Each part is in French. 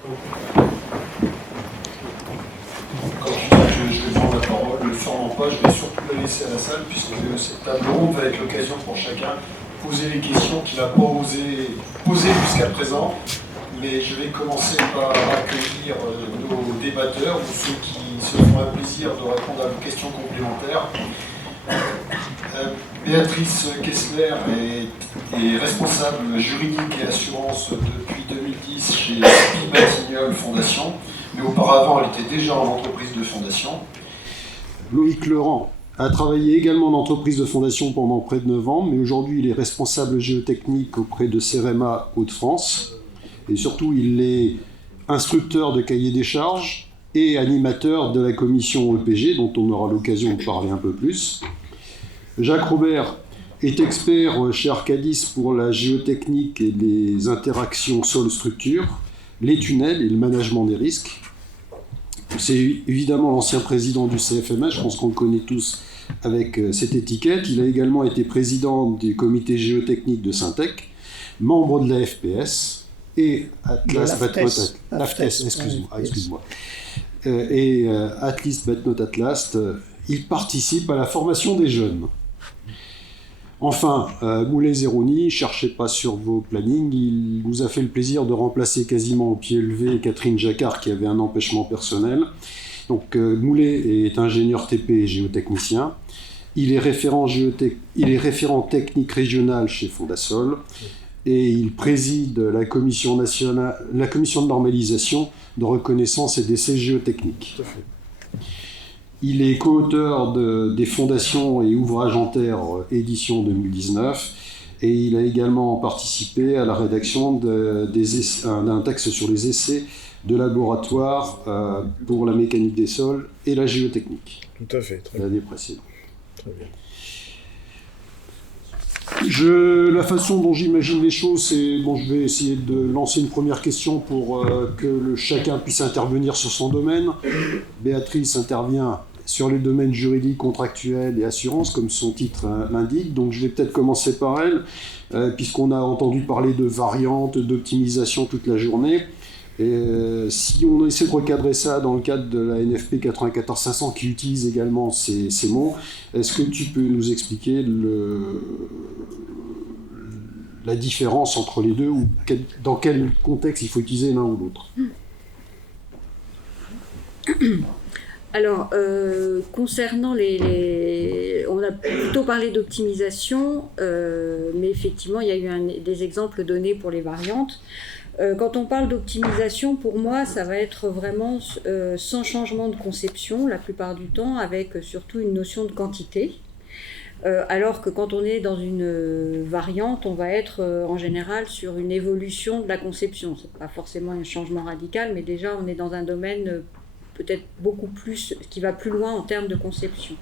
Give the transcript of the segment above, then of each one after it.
Quand je dis que je vais prendre la parole, le sûrement pas, je vais surtout la laisser à la salle, puisque cette table ronde va être l'occasion pour chacun de poser les questions qu'il n'a pas osé poser jusqu'à présent. Mais je vais commencer par accueillir nos débatteurs, ou ceux qui se font un plaisir de répondre à vos questions complémentaires. Béatrice Kessler est responsable juridique et assurance depuis 2010 chez Spi Batignolles Fondation, mais auparavant elle était déjà en entreprise de fondation. Loïc Laurent a travaillé également en entreprise de fondation pendant près de 9 ans, mais aujourd'hui il est responsable géotechnique auprès de CEREMA Hauts-de-France. Et surtout, il est instructeur de cahier des charges et animateur de la commission EPG, dont on aura l'occasion de parler un peu plus. Jacques Robert est expert chez Arcadis pour la géotechnique et les interactions sol-structure, les tunnels et le management des risques. C'est évidemment l'ancien président du CFMS, je pense qu'on le connaît tous avec cette étiquette. Il a également été président du comité géotechnique de Syntec, membre de la FPS, et Atlas but not Atlas, il participe à la formation des jeunes. Enfin, Moulet-Zeroni, ne cherchez pas sur vos plannings, il nous a fait le plaisir de remplacer quasiment au pied levé Catherine Jacquard qui avait un empêchement personnel. Donc Moulet est ingénieur TP et géotechnicien. Il est référent technique régional chez Fondasol. Et il préside la commission de normalisation, de reconnaissance et d'essais géotechniques. Tout à fait. Il est co-auteur des Fondations et ouvrages en terre édition 2019 et il a également participé à la rédaction d'un texte sur les essais de laboratoire pour la mécanique des sols et la géotechnique. Tout à fait. L'année précédente. Très bien. La façon dont j'imagine les choses, c'est je vais essayer de lancer une première question pour que chacun puisse intervenir sur son domaine. Béatrice intervient sur les domaines juridiques, contractuels et assurances, comme son titre l'indique. Donc je vais peut-être commencer par elle, puisqu'on a entendu parler de variantes, d'optimisation toute la journée. Et si on essaie de recadrer ça dans le cadre de la NFP 94500 qui utilise également ces mots, est-ce que tu peux nous expliquer la différence entre les deux ou dans quel contexte il faut utiliser l'un ou l'autre? Alors, concernant on a plutôt parlé d'optimisation, mais effectivement, il y a eu des exemples donnés pour les variantes. Quand on parle d'optimisation, pour moi, ça va être vraiment sans changement de conception, la plupart du temps, avec surtout une notion de quantité. Alors que quand on est dans une variante, on va être en général sur une évolution de la conception. Ce n'est pas forcément un changement radical, mais déjà on est dans un domaine peut-être beaucoup plus, qui va plus loin en termes de conception.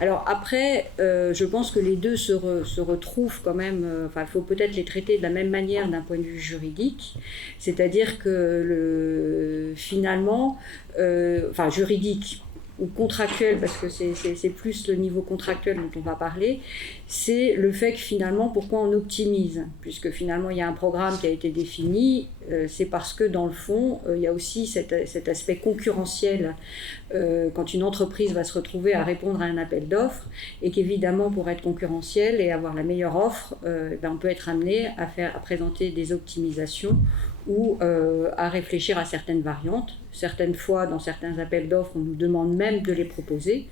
Alors après, je pense que les deux se retrouvent quand même, il faut peut-être les traiter de la même manière d'un point de vue juridique, c'est-à-dire que finalement, juridique, ou contractuel, parce que c'est plus le niveau contractuel dont on va parler, c'est le fait que finalement, pourquoi on optimise, puisque finalement il y a un programme qui a été défini, c'est parce que dans le fond, il y a aussi cet aspect concurrentiel quand une entreprise va se retrouver à répondre à un appel d'offres, et qu'évidemment pour être concurrentiel et avoir la meilleure offre, on peut être amené à présenter des optimisations ou à réfléchir à certaines variantes. Certaines fois, dans certains appels d'offres, on nous demande même de les proposer,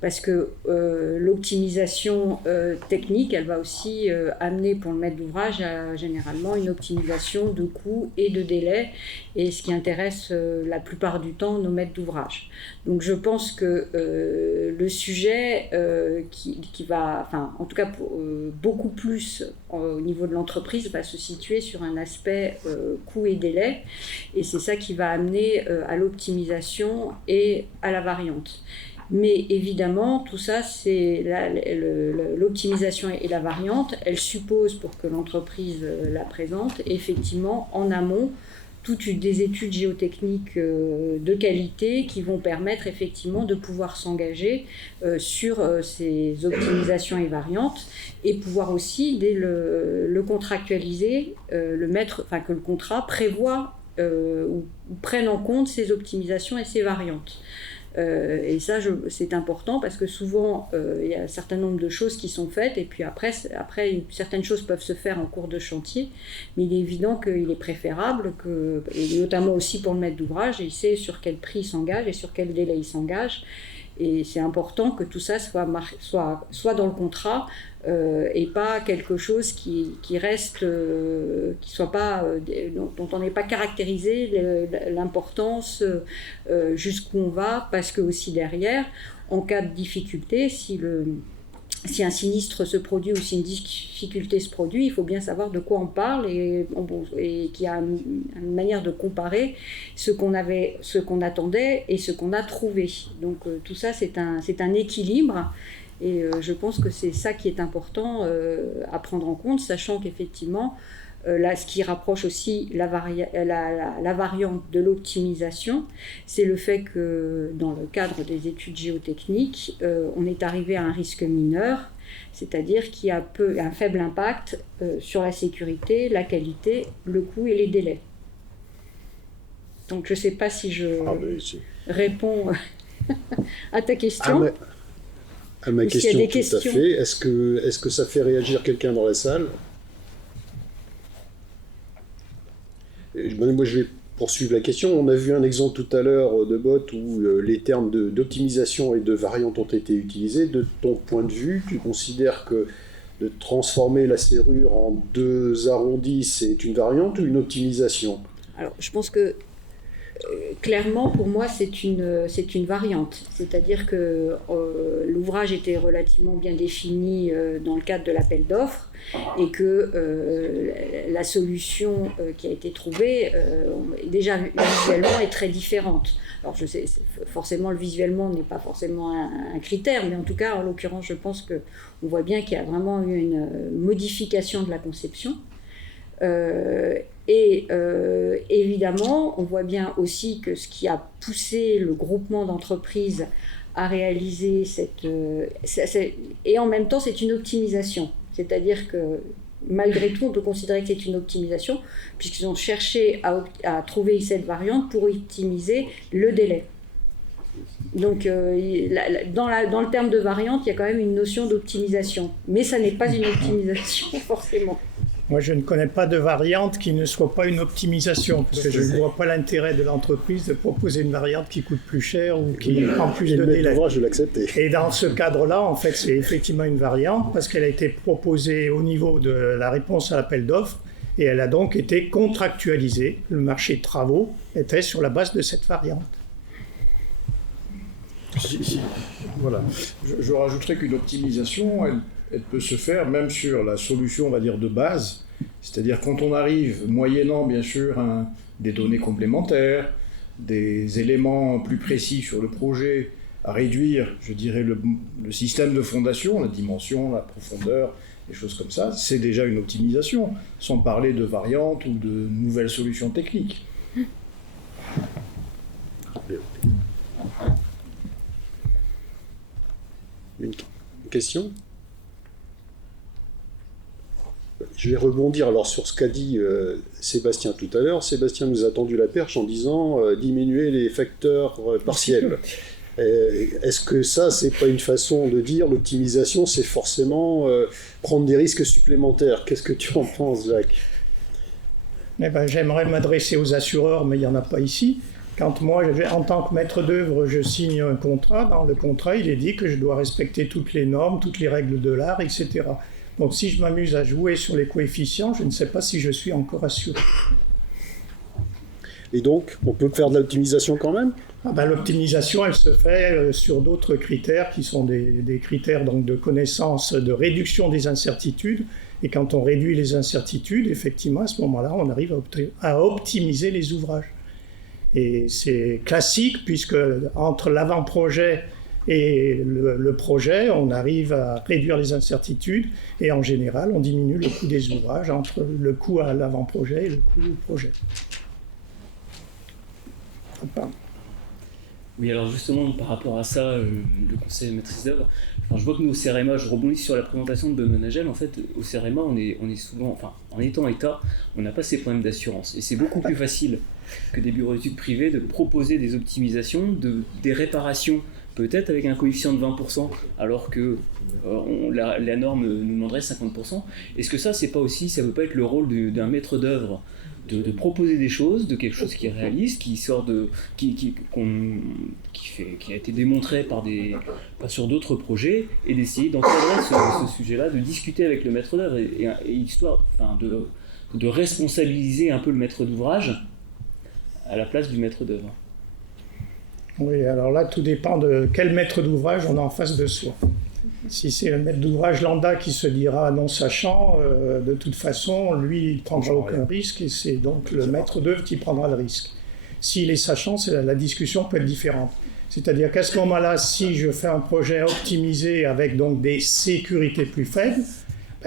parce que l'optimisation technique, elle va aussi amener pour le maître d'ouvrage généralement une optimisation de coûts et de délais, et ce qui intéresse la plupart du temps nos maîtres d'ouvrage. Donc je pense que le sujet qui va, en tout cas beaucoup plus au niveau de l'entreprise, va se situer sur un aspect coût et délai, et c'est ça qui va amener à l'optimisation et à la variante. Mais évidemment, tout ça, c'est l'optimisation et la variante, elle suppose, pour que l'entreprise la présente, effectivement, en amont, toutes des études géotechniques de qualité qui vont permettre effectivement de pouvoir s'engager sur ces optimisations et variantes, et pouvoir aussi, dès le contractualiser, que le contrat prévoit ou prennent en compte ces optimisations et ces variantes. Et ça, c'est important parce que souvent, il y a un certain nombre de choses qui sont faites et puis après, certaines choses peuvent se faire en cours de chantier, mais il est évident qu'il est préférable, et notamment aussi pour le maître d'ouvrage, il sait sur quel prix il s'engage et sur quel délai il s'engage. Et c'est important que tout ça soit dans le contrat et pas quelque chose qui reste, qui soit pas, dont on n'ait pas caractérisé l'importance jusqu'où on va, parce que aussi derrière, en cas de difficulté, si un sinistre se produit ou si une difficulté se produit, il faut bien savoir de quoi on parle et qu'il y a une manière de comparer ce qu'on attendait et ce qu'on a trouvé. Donc tout ça, c'est un équilibre et je pense que c'est ça qui est important à prendre en compte, sachant qu'effectivement, là, ce qui rapproche aussi la variante de l'optimisation, c'est le fait que dans le cadre des études géotechniques, on est arrivé à un risque mineur, c'est-à-dire qu'il y a un faible impact sur la sécurité, la qualité, le coût et les délais. Donc je ne sais pas si je réponds à ta question. À ma question, tout à fait. Est-ce que ça fait réagir quelqu'un dans la salle ? Moi, je vais poursuivre la question. On a vu un exemple tout à l'heure de bot où les termes d'optimisation et de variante ont été utilisés. De ton point de vue, tu considères que de transformer la serrure en 2 arrondis, c'est une variante ou une optimisation ? Alors, je pense que clairement, pour moi, c'est une variante. C'est-à-dire que l'ouvrage était relativement bien défini dans le cadre de l'appel d'offres et que la solution qui a été trouvée, déjà visuellement, est très différente. Alors, je sais, forcément, le visuellement n'est pas forcément un critère, mais en tout cas, en l'occurrence, je pense qu'on voit bien qu'il y a vraiment eu une modification de la conception. Évidemment, on voit bien aussi que ce qui a poussé le groupement d'entreprises à réaliser et en même temps, c'est une optimisation. C'est-à-dire que malgré tout, on peut considérer que c'est une optimisation, puisqu'ils ont cherché à trouver cette variante pour optimiser le délai. Donc, dans le terme de variante, il y a quand même une notion d'optimisation. Mais ça n'est pas une optimisation, forcément. Moi, je ne connais pas de variante qui ne soit pas une optimisation, parce que je ne vois pas l'intérêt de l'entreprise de proposer une variante qui coûte plus cher ou qui prend plus de délai. Je l'acceptais. Et dans ce cadre-là, en fait, c'est effectivement une variante parce qu'elle a été proposée au niveau de la réponse à l'appel d'offres et elle a donc été contractualisée. Le marché de travaux était sur la base de cette variante. Voilà. Je rajouterais qu'une optimisation, elle peut se faire même sur la solution, on va dire, de base. C'est-à-dire quand on arrive, moyennant bien sûr des données complémentaires, des éléments plus précis sur le projet, à réduire, je dirais, le système de fondation, la dimension, la profondeur, des choses comme ça, c'est déjà une optimisation, sans parler de variantes ou de nouvelles solutions techniques. Une question ? Je vais rebondir alors sur ce qu'a dit Sébastien tout à l'heure. Sébastien nous a tendu la perche en disant diminuer les facteurs partiels. Est-ce que ça, c'est pas une façon de dire l'optimisation, c'est forcément prendre des risques supplémentaires ? Qu'est-ce que tu en penses, Jacques ? Eh ben, j'aimerais m'adresser aux assureurs, mais il n'y en a pas ici. Quand moi, en tant que maître d'œuvre, je signe un contrat, dans le contrat, il est dit que je dois respecter toutes les normes, toutes les règles de l'art, etc. Donc si je m'amuse à jouer sur les coefficients, je ne sais pas si je suis encore assuré. Et donc, on peut faire de l'optimisation quand même ? L'optimisation, elle se fait sur d'autres critères qui sont des critères donc, de connaissance, de réduction des incertitudes. Et quand on réduit les incertitudes, effectivement, à ce moment-là, on arrive à optimiser les ouvrages. Et c'est classique, puisque entre l'avant-projet et le projet, on arrive à réduire les incertitudes et en général, on diminue le coût des ouvrages entre le coût à l'avant-projet et le coût au projet. Oui, alors justement, par rapport à ça, le conseil de maîtrise d'œuvre, enfin, je vois que nous, au CRMA, je rebondis sur la présentation de Benoît Nagel, en fait, au CRMA, on est souvent, enfin, en étant État, on n'a pas ces problèmes d'assurance. Et c'est beaucoup plus facile que des bureaux d'études privés de proposer des optimisations, des réparations, peut-être avec un coefficient de 20%, alors que la norme nous demanderait 50%. Est-ce que ça, c'est pas aussi, ça ne peut pas être le rôle d'un maître d'œuvre de proposer des choses, de quelque chose qui est réaliste, qui sort de, qui a été démontré sur d'autres projets, et d'essayer d'encadrer ce sujet-là, de discuter avec le maître d'œuvre et histoire, enfin, de responsabiliser un peu le maître d'ouvrage à la place du maître d'œuvre. Oui, alors là, tout dépend de quel maître d'ouvrage on a en face de soi. Si c'est le maître d'ouvrage lambda qui se dira non sachant, de toute façon, lui, il ne prendra aucun risque et c'est donc le maître d'œuvre qui prendra le risque. S'il est sachant, la discussion peut être différente. C'est-à-dire qu'à ce moment-là, si je fais un projet optimisé avec donc des sécurités plus faibles,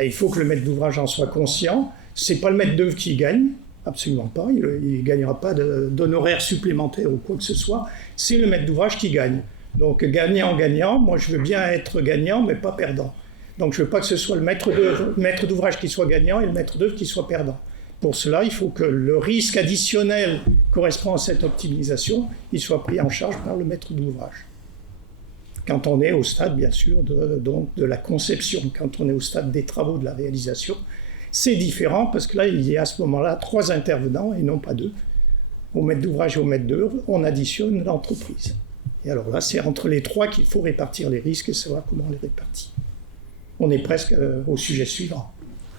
il faut que le maître d'ouvrage en soit conscient. Ce n'est pas le maître d'œuvre qui gagne, absolument pas. Il ne gagnera pas d'honoraires supplémentaires ou quoi que ce soit. C'est le maître d'ouvrage qui gagne. Donc gagnant-gagnant, moi je veux bien être gagnant mais pas perdant. Donc je ne veux pas que ce soit le maître d'ouvrage qui soit gagnant et le maître d'œuvre qui soit perdant. Pour cela, il faut que le risque additionnel correspondant à cette optimisation, il soit pris en charge par le maître d'ouvrage. Quand on est au stade, bien sûr, de la conception, quand on est au stade des travaux de la réalisation, c'est différent parce que là, il y a à ce moment-là 3 intervenants et non pas 2. Au maître d'ouvrage et au maître d'œuvre, on additionne l'entreprise. Et alors là, c'est entre les 3 qu'il faut répartir les risques et savoir comment on les répartit. On est presque au sujet suivant.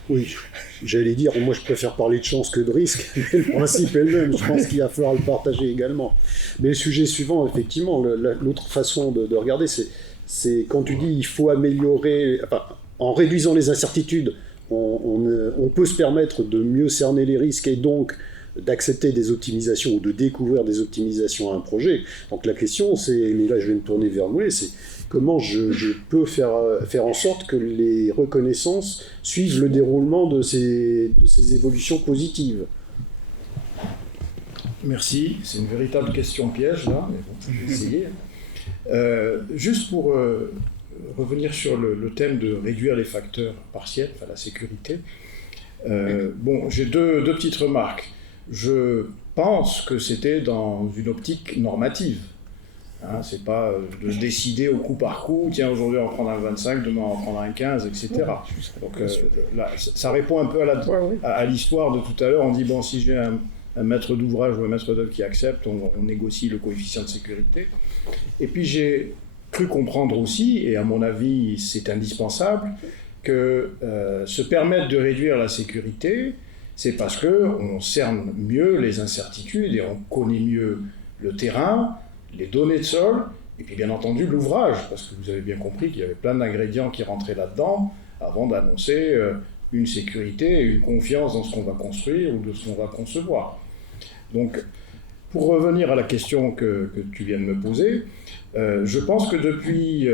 Oui, j'allais dire, moi je préfère parler de chance que de risque, mais le principe est le même, je pense qu'il va falloir le partager également. Mais le sujet suivant, effectivement, l'autre façon de regarder, c'est quand tu dis il faut améliorer, enfin, en réduisant les incertitudes, on peut se permettre de mieux cerner les risques et donc d'accepter des optimisations ou de découvrir des optimisations à un projet. Donc la question, c'est, mais là je vais me tourner vers vous, c'est comment je peux faire en sorte que les reconnaissances suivent le déroulement de ces évolutions positives. Merci, c'est une véritable question piège là, mais bon, je vais essayer. Juste pour revenir sur le thème de réduire les facteurs partiels, enfin la sécurité, bon, j'ai deux petites remarques. Je pense que c'était dans une optique normative. Hein, c'est pas de se décider au coup par coup, tiens, aujourd'hui on va prendre un 25, demain on va prendre un 15, etc. Donc là, ça répond un peu à l'histoire de tout à l'heure. On dit, bon, si j'ai un maître d'ouvrage ou un maître d'œuvre qui accepte, on négocie le coefficient de sécurité. Et puis j'ai cru comprendre aussi, et à mon avis c'est indispensable, que se permettre de réduire la sécurité, c'est parce qu'on cerne mieux les incertitudes et on connaît mieux le terrain, les données de sol, et puis bien entendu l'ouvrage, parce que vous avez bien compris qu'il y avait plein d'ingrédients qui rentraient là-dedans avant d'annoncer une sécurité et une confiance dans ce qu'on va construire ou de ce qu'on va concevoir. Donc, pour revenir à la question que tu viens de me poser, je pense que depuis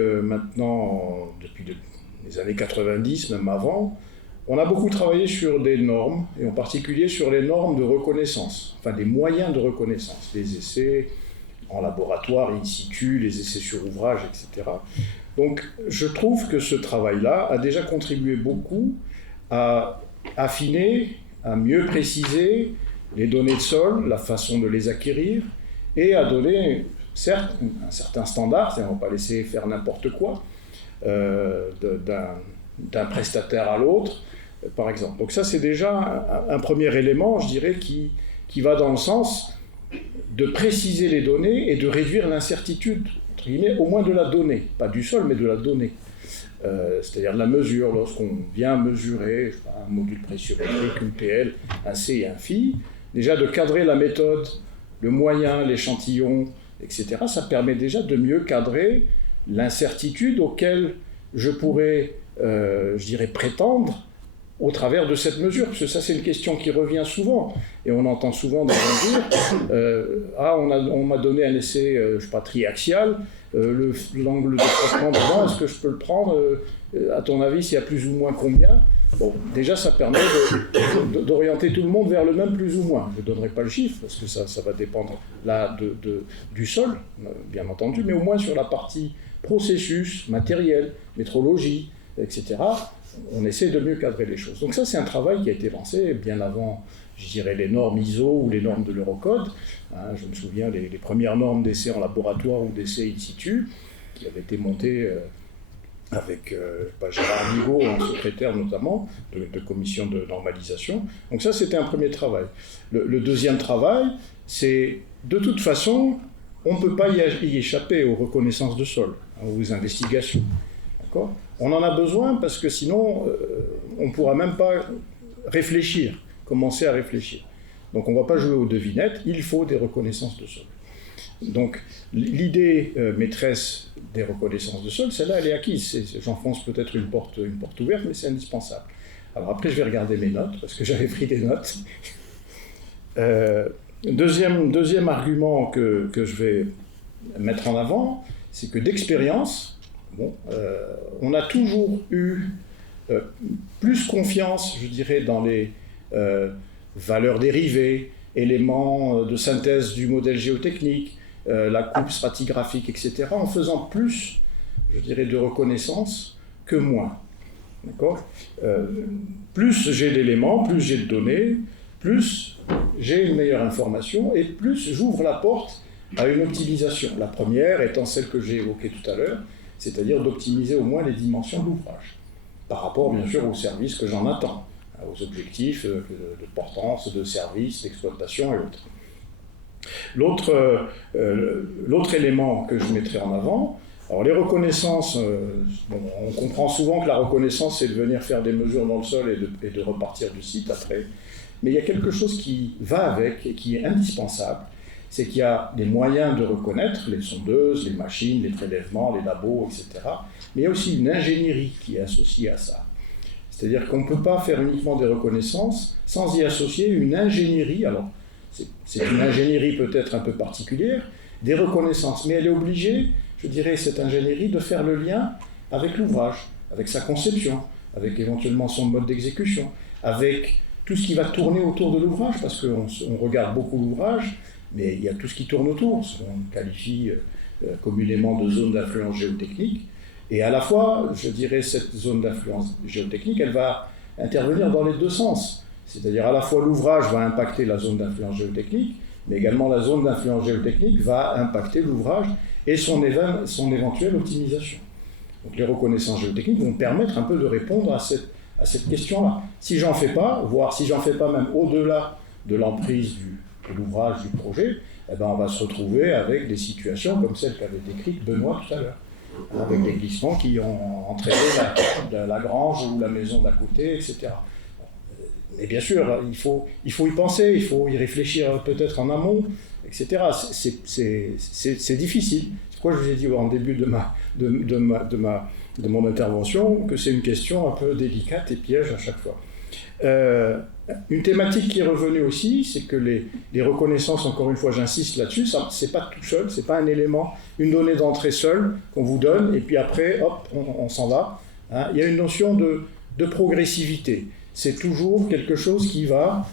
les années 90, même avant, on a beaucoup travaillé sur des normes, et en particulier sur les normes de reconnaissance, enfin des moyens de reconnaissance, les essais en laboratoire, in situ, les essais sur ouvrage, etc. Donc je trouve que ce travail-là a déjà contribué beaucoup à affiner, à mieux préciser les données de sol, la façon de les acquérir, et à donner, certes, un certain standard, c'est-à-dire on ne va pas laisser faire n'importe quoi, d'un prestataire à l'autre, par exemple. Donc ça, c'est déjà un premier élément, je dirais, qui va dans le sens de préciser les données et de réduire l'incertitude, entre guillemets, au moins de la donnée, pas du sol, mais de la donnée. C'est-à-dire de la mesure, lorsqu'on vient mesurer un module pressiométrique, une PL, un C et un phi, déjà de cadrer la méthode, le moyen, l'échantillon, etc., ça permet déjà de mieux cadrer l'incertitude auquel je pourrais, je dirais, prétendre au travers de cette mesure, parce que ça c'est une question qui revient souvent, et on entend souvent des gens dire on m'a donné un essai, je sais pas, triaxial, l'angle de frottement devant, est-ce que je peux le prendre, à ton avis, s'il y a plus ou moins combien? Bon, déjà ça permet d'orienter tout le monde vers le même plus ou moins. Je ne donnerai pas le chiffre, parce que ça va dépendre là du sol, bien entendu, mais au moins sur la partie processus, matériel, métrologie, etc., on essaie de mieux cadrer les choses. Donc ça, c'est un travail qui a été lancé bien avant, je dirais, les normes ISO ou les normes de l'Eurocode. Je me souviens les premières normes d'essai en laboratoire ou d'essai in situ, qui avaient été montées avec Gérard Nigaud, en secrétaire notamment, de commission de normalisation. Donc ça, c'était un premier travail. Le deuxième travail, c'est, de toute façon, on ne peut pas y échapper aux reconnaissances de sol, aux investigations. D'accord ? On en a besoin parce que sinon, on ne pourra même pas réfléchir, commencer à réfléchir. Donc on ne va pas jouer aux devinettes, il faut des reconnaissances de sol. Donc l'idée maîtresse des reconnaissances de sol, celle-là, elle est acquise. J'enfonce peut-être une porte ouverte, mais c'est indispensable. Alors après, je vais regarder mes notes, parce que j'avais pris des notes. Deuxième argument que je vais mettre en avant, c'est que d'expérience, on a toujours eu plus confiance, je dirais, dans les valeurs dérivées, éléments de synthèse du modèle géotechnique, la coupe stratigraphique, etc., en faisant plus, je dirais, de reconnaissance que moins. D'accord ? Plus j'ai d'éléments, plus j'ai de données, plus j'ai une meilleure information, et plus j'ouvre la porte à une optimisation. La première étant celle que j'ai évoquée tout à l'heure, c'est-à-dire d'optimiser au moins les dimensions de l'ouvrage, par rapport bien sûr aux services que j'en attends, aux objectifs de portance, de service, d'exploitation et autres. L'autre élément que je mettrai en avant, alors les reconnaissances, on comprend souvent que la reconnaissance c'est de venir faire des mesures dans le sol et de repartir du site après, mais il y a quelque chose qui va avec et qui est indispensable, c'est qu'il y a des moyens de reconnaître, les sondeuses, les machines, les prélèvements, les labos, etc. Mais il y a aussi une ingénierie qui est associée à ça. C'est-à-dire qu'on ne peut pas faire uniquement des reconnaissances sans y associer une ingénierie. Alors, c'est une ingénierie peut-être un peu particulière, des reconnaissances. Mais elle est obligée, je dirais, cette ingénierie, de faire le lien avec l'ouvrage, avec sa conception, avec éventuellement son mode d'exécution, avec tout ce qui va tourner autour de l'ouvrage, parce qu'on regarde beaucoup l'ouvrage, mais il y a tout ce qui tourne autour, ce qu'on qualifie communément de zone d'influence géotechnique. Et à la fois, je dirais, cette zone d'influence géotechnique, elle va intervenir dans les deux sens. C'est-à-dire à la fois l'ouvrage va impacter la zone d'influence géotechnique, mais également la zone d'influence géotechnique va impacter l'ouvrage et son éventuelle optimisation. Donc les reconnaissances géotechniques vont permettre un peu de répondre à cette question-là. Si j'en fais pas, voire si j'en fais pas même au-delà de l'emprise de l'ouvrage, du projet, eh ben on va se retrouver avec des situations comme celle qu'avait décrite Benoît tout à l'heure, avec des glissements qui ont entraîné la grange ou la maison d'à côté, etc. Mais bien sûr, il faut y penser, il faut y réfléchir peut-être en amont, etc. C'est difficile. C'est pourquoi je vous ai dit en début de mon intervention que c'est une question un peu délicate et piège à chaque fois. Une thématique qui est revenue aussi, c'est que les reconnaissances, encore une fois j'insiste là-dessus, c'est pas tout seul, c'est pas un élément, une donnée d'entrée seule qu'on vous donne et puis après hop on s'en va. Hein. Il y a une notion de progressivité. C'est toujours quelque chose qui va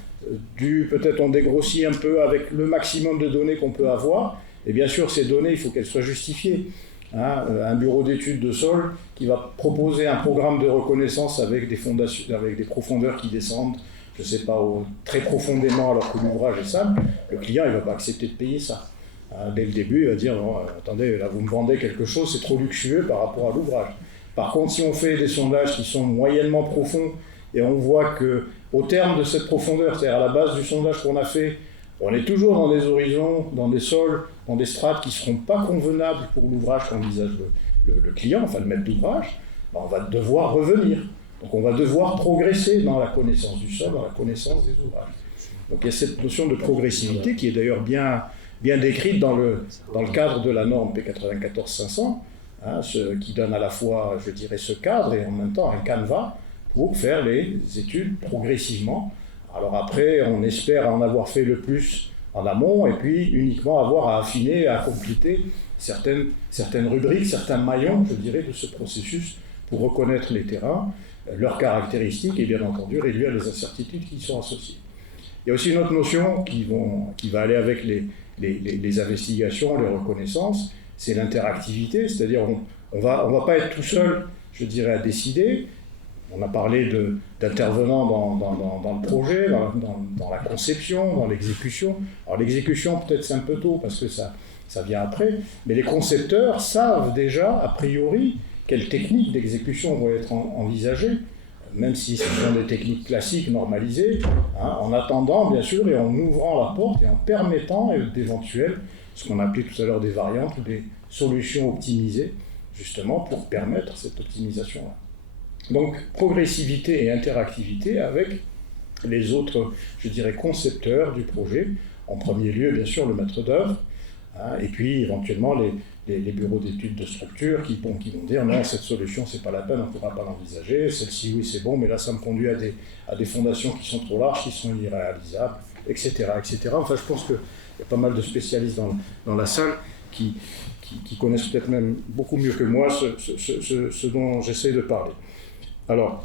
peut-être on dégrossit un peu avec le maximum de données qu'on peut avoir, et bien sûr ces données il faut qu'elles soient justifiées. Hein, un bureau d'études de sol qui va proposer un programme de reconnaissance avec des fondations, avec des profondeurs qui descendent, je ne sais pas, très profondément alors que l'ouvrage est simple, le client il ne va pas accepter de payer ça. Hein, dès le début, il va dire non, attendez, là vous me vendez quelque chose, c'est trop luxueux par rapport à l'ouvrage. Par contre, si on fait des sondages qui sont moyennement profonds et on voit qu'au terme de cette profondeur, c'est-à-dire à la base du sondage qu'on a fait, on est toujours dans des horizons, dans des sols, dans des strates qui ne seront pas convenables pour l'ouvrage qu'envisage le client, enfin le maître d'ouvrage, on va devoir revenir. Donc on va devoir progresser dans la connaissance du sol, dans la connaissance des ouvrages. Donc il y a cette notion de progressivité qui est d'ailleurs bien décrite dans le cadre de la norme P94-500, hein, qui donne à la fois, je dirais, ce cadre et en même temps un canevas pour faire les études progressivement. Alors après, on espère en avoir fait le plus en amont, et puis uniquement avoir à affiner, à compléter certaines rubriques, certains maillons, je dirais, de ce processus pour reconnaître les terrains, leurs caractéristiques, et bien entendu réduire les incertitudes qui y sont associées. Il y a aussi une autre notion qui va aller avec les investigations, les reconnaissances, c'est l'interactivité, c'est-à-dire on va pas être tout seul, je dirais, à décider. On a parlé d'intervenants dans le projet, dans la conception, dans l'exécution. Alors l'exécution, peut-être c'est un peu tôt parce que ça vient après, mais les concepteurs savent déjà, a priori, quelles techniques d'exécution vont être envisagées, même si ce sont des techniques classiques normalisées, en attendant, bien sûr, et en ouvrant la porte et en permettant d'éventuelles, ce qu'on appelait tout à l'heure des variantes ou des solutions optimisées, justement pour permettre cette optimisation-là. Donc, progressivité et interactivité avec les autres, je dirais, concepteurs du projet. En premier lieu, bien sûr, le maître d'œuvre, et puis éventuellement les bureaux d'études de structure qui vont dire non, cette solution, c'est pas la peine, on ne pourra pas l'envisager, celle-ci, oui, c'est bon, mais là, ça me conduit à des fondations qui sont trop larges, qui sont irréalisables, etc., etc. Enfin, je pense qu'il y a pas mal de spécialistes dans la salle qui connaissent peut-être même beaucoup mieux que moi ce dont j'essaie de parler. Alors,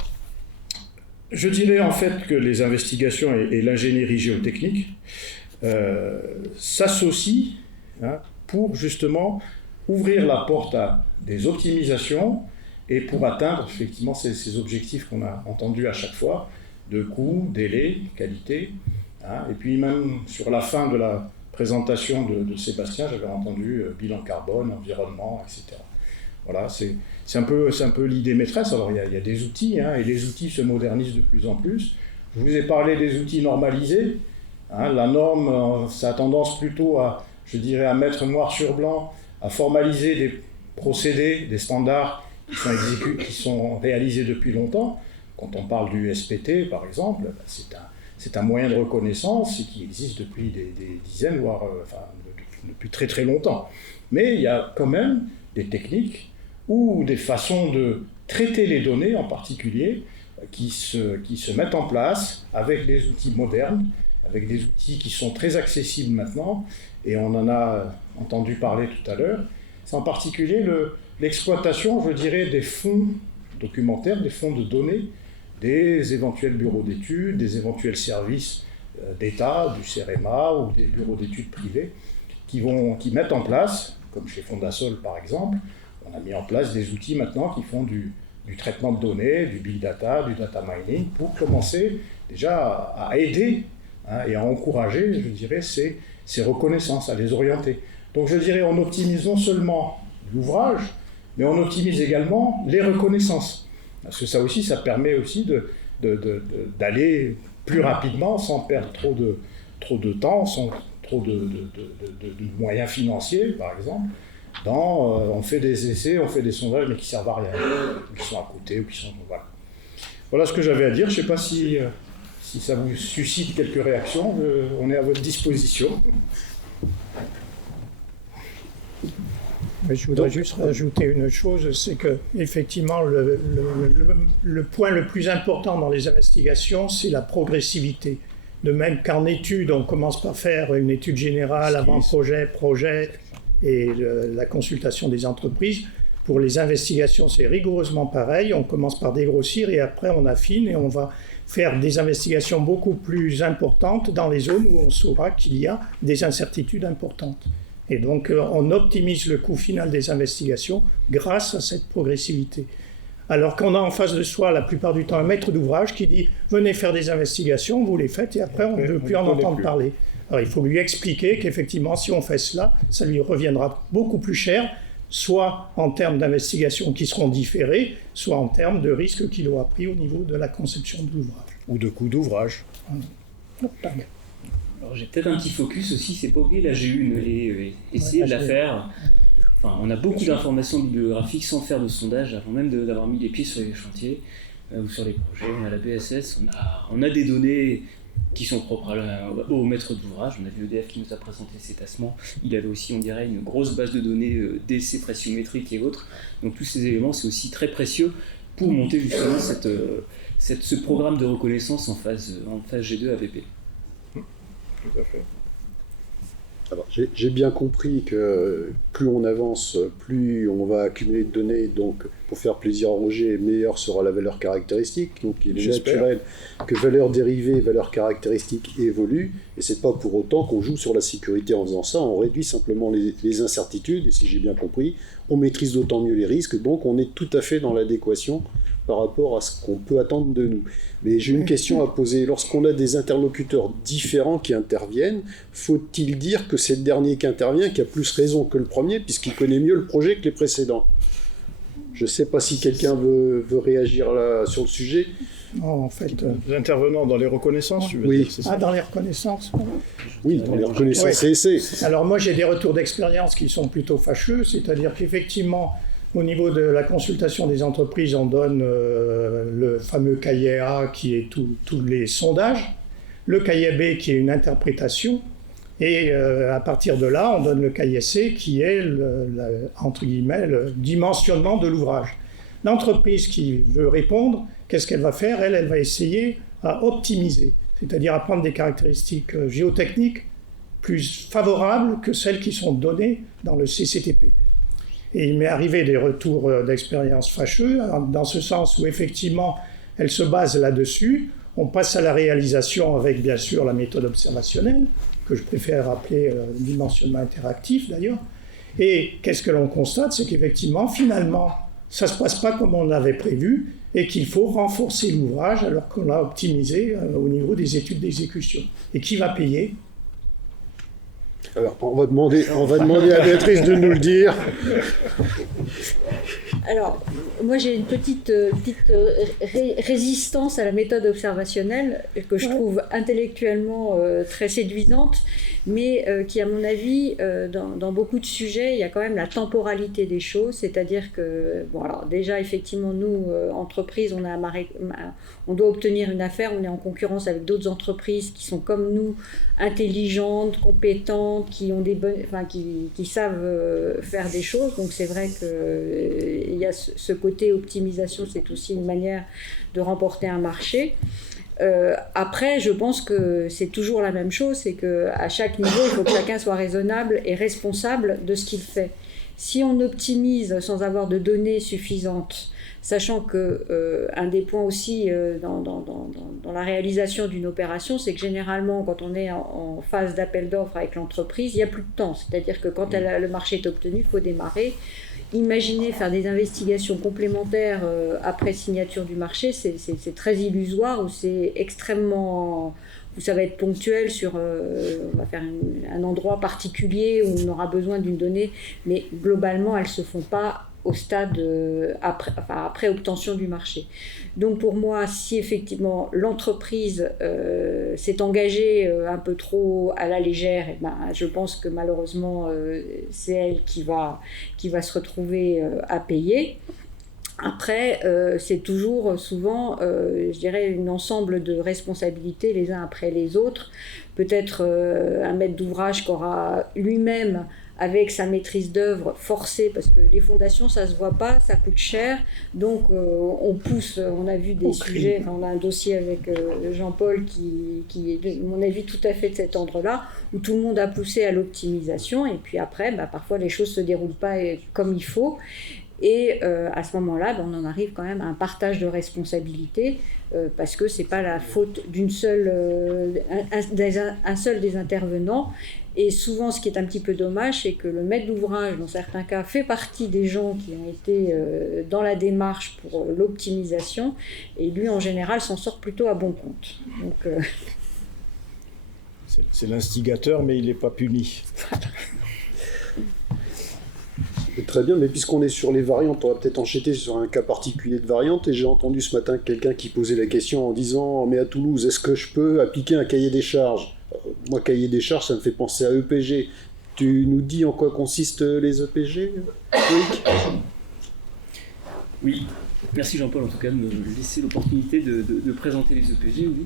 je dirais en fait que les investigations et l'ingénierie géotechnique s'associent pour justement ouvrir la porte à des optimisations et pour atteindre effectivement ces objectifs qu'on a entendus à chaque fois, de coût, délai, qualité. Et puis même sur la fin de la présentation de Sébastien, j'avais entendu bilan carbone, environnement, etc. Voilà, c'est un peu l'idée maîtresse. Alors il y a des outils, et les outils se modernisent de plus en plus. Je vous ai parlé des outils normalisés. La norme, ça a tendance plutôt à, je dirais, à mettre noir sur blanc, à formaliser des procédés, des standards qui sont réalisés depuis longtemps. Quand on parle du SPT, par exemple, c'est un moyen de reconnaissance qui existe depuis des dizaines, voire depuis très très longtemps. Mais il y a quand même des techniques ou des façons de traiter les données en particulier qui se mettent en place avec des outils modernes, avec des outils qui sont très accessibles maintenant, et on en a entendu parler tout à l'heure. C'est en particulier l'exploitation, je dirais, des fonds documentaires, des fonds de données, des éventuels bureaux d'études, des éventuels services d'État, du CEREMA ou des bureaux d'études privés, qui mettent en place, comme chez Fondasol par exemple, on a mis en place des outils maintenant qui font du traitement de données, du big data, du data mining, pour commencer déjà à aider et à encourager, je dirais, ces reconnaissances, à les orienter. Donc je dirais, on optimise non seulement l'ouvrage, mais on optimise également les reconnaissances. Parce que ça aussi, ça permet aussi d'aller plus rapidement, sans perdre trop de temps, sans trop de moyens financiers, par exemple. On fait des essais, on fait des sondages, mais qui ne servent à rien, ou qui sont à côté, ou qui sont... Voilà ce que j'avais à dire. Je ne sais pas si ça vous suscite quelques réactions. On est à votre disposition. Mais je voudrais juste rajouter une chose, c'est que effectivement le point le plus important dans les investigations, c'est la progressivité. De même qu'en étude, on commence par faire une étude générale, avant-projet, projet et la consultation des entreprises. Pour les investigations, c'est rigoureusement pareil. On commence par dégrossir et après on affine et on va faire des investigations beaucoup plus importantes dans les zones où on saura qu'il y a des incertitudes importantes. Et donc, on optimise le coût final des investigations grâce à cette progressivité. Alors qu'on a en face de soi, la plupart du temps, un maître d'ouvrage qui dit « Venez faire des investigations, vous les faites, et après, on ne veut plus en entendre parler. » Alors, il faut lui expliquer qu'effectivement, si on fait cela, ça lui reviendra beaucoup plus cher, soit en termes d'investigations qui seront différées, soit en termes de risques qu'il aura pris au niveau de la conception de l'ouvrage. Ou de coût d'ouvrage. Alors j'ai peut-être un petit focus aussi, c'est pas oublier la G1 et essayer de la faire. Enfin, on a beaucoup d'informations bibliographiques sans faire de sondage avant même d'avoir mis les pieds sur les chantiers ou sur les projets. On a la BSS, on a des données qui sont propres au maître d'ouvrage. On a vu EDF qui nous a présenté ses tassements. Il avait aussi, on dirait, une grosse base de données d'essais pressiométriques et autres. Donc tous ces éléments, c'est aussi très précieux pour monter justement ce programme de reconnaissance en phase G2 AVP. Tout à fait. Alors, j'ai bien compris que plus on avance, plus on va accumuler de données. Donc, pour faire plaisir à Roger, meilleure sera la valeur caractéristique. Donc, il est naturel que valeur dérivée, valeur caractéristique évoluent. Et c'est pas pour autant qu'on joue sur la sécurité en faisant ça. On réduit simplement les incertitudes. Et si j'ai bien compris, on maîtrise d'autant mieux les risques. Donc, on est tout à fait dans l'adéquation par rapport à ce qu'on peut attendre de nous. Mais j'ai une question à poser. Lorsqu'on a des interlocuteurs différents qui interviennent, faut-il dire que c'est le dernier qui intervient qui a plus raison que le premier, puisqu'il connaît mieux le projet que les précédents? Je ne sais pas si quelqu'un veut réagir là, sur le sujet. Non, en fait... Les intervenants dans les reconnaissances, tu veux Oui. dire, c'est ça? Ah, dans les reconnaissances. Oui, dans les reconnaissances et essais. Alors moi, j'ai des retours d'expérience qui sont plutôt fâcheux, c'est-à-dire qu'effectivement, au niveau de la consultation des entreprises, on donne le fameux cahier A qui est tous les sondages, le cahier B qui est une interprétation, et à partir de là, on donne le cahier C qui est, entre guillemets, le dimensionnement de l'ouvrage. L'entreprise qui veut répondre, qu'est-ce qu'elle va faire? Elle va essayer à optimiser, c'est-à-dire à prendre des caractéristiques géotechniques plus favorables que celles qui sont données dans le CCTP. Et il m'est arrivé des retours d'expérience fâcheux, dans ce sens où effectivement, elle se base là-dessus. On passe à la réalisation avec, bien sûr, la méthode observationnelle, que je préfère appeler dimensionnement interactif d'ailleurs. Et qu'est-ce que l'on constate? C'est qu'effectivement, finalement, ça ne se passe pas comme on avait prévu et qu'il faut renforcer l'ouvrage alors qu'on l'a optimisé au niveau des études d'exécution. Et qui va payer? Alors, on va demander à Béatrice de nous le dire. Alors, moi j'ai une petite résistance à la méthode observationnelle que je trouve intellectuellement très séduisante, mais qui, à mon avis, dans beaucoup de sujets, il y a quand même la temporalité des choses, c'est-à-dire que, bon, alors déjà, effectivement, nous, entreprises, on doit obtenir une affaire, on est en concurrence avec d'autres entreprises qui sont comme nous, intelligentes, compétentes, qui savent faire des choses, donc c'est vrai que il y a ce côté optimisation, c'est aussi une manière de remporter un marché. Après, je pense que c'est toujours la même chose, c'est qu'à chaque niveau, il faut que chacun soit raisonnable et responsable de ce qu'il fait. Si on optimise sans avoir de données suffisantes, sachant qu'un des points aussi dans la réalisation d'une opération, c'est que généralement, quand on est en phase d'appel d'offres avec l'entreprise, il n'y a plus de temps. C'est-à-dire que quand le marché est obtenu, il faut démarrer. Imaginez faire des investigations complémentaires après signature du marché, c'est très illusoire ou c'est extrêmement... où ça va être ponctuel sur, on va faire un endroit particulier où on aura besoin d'une donnée, mais globalement, elles ne se font pas au stade après obtention du marché. Donc pour moi, si effectivement l'entreprise s'est engagée un peu trop à la légère, et ben, je pense que malheureusement, c'est elle qui va se retrouver à payer. Après, c'est toujours souvent, je dirais, un ensemble de responsabilités les uns après les autres. Peut-être un maître d'ouvrage qui aura lui-même, avec sa maîtrise d'œuvre, forcée, parce que les fondations, ça ne se voit pas, ça coûte cher. Donc, on pousse, on a vu des sujets, on a un dossier avec Jean-Paul qui est, à mon avis, tout à fait de cet ordre-là, où tout le monde a poussé à l'optimisation. Et puis après, parfois, les choses ne se déroulent pas comme il faut. Et à ce moment-là, on en arrive quand même à un partage de responsabilités parce que ce n'est pas la faute d'un seul des intervenants. Et souvent, ce qui est un petit peu dommage, c'est que le maître d'ouvrage, dans certains cas, fait partie des gens qui ont été dans la démarche pour l'optimisation. Et lui, en général, s'en sort plutôt à bon compte. Donc, c'est l'instigateur, mais il n'est pas puni. Très bien, mais puisqu'on est sur les variantes, on va peut-être enchaîner sur un cas particulier de variante. Et j'ai entendu ce matin quelqu'un qui posait la question en disant « Mais à Toulouse, est-ce que je peux appliquer un cahier des charges ?» Moi, cahier des charges, ça me fait penser à EPG. Tu nous dis en quoi consistent les EPG, Loïc ? Oui, merci Jean-Paul en tout cas de me laisser l'opportunité de présenter les EPG. Oui.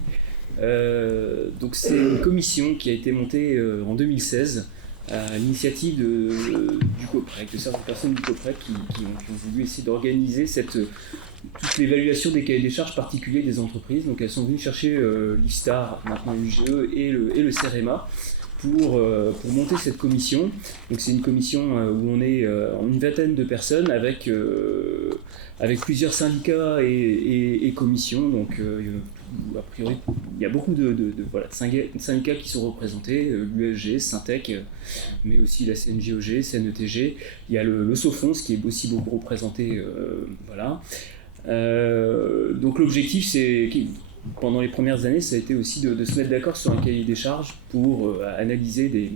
Donc c'est une commission qui a été montée en 2016 à l'initiative du COPREC, de certaines personnes du COPREC qui ont voulu essayer d'organiser toute l'évaluation des cahiers des charges particuliers des entreprises. Donc elles sont venues chercher l'ISTAR, maintenant l'UGE, et le CEREMA pour monter cette commission. Donc c'est une commission où on est une vingtaine de personnes avec plusieurs syndicats et commissions. Donc a priori il y a beaucoup de syndicats qui sont représentés, l'USG, Syntec, mais aussi la CNJOG, CNETG. Il y a le SOFONS qui est aussi beaucoup représenté. Donc l'objectif, c'est pendant les premières années, ça a été aussi de se mettre d'accord sur un cahier des charges pour analyser des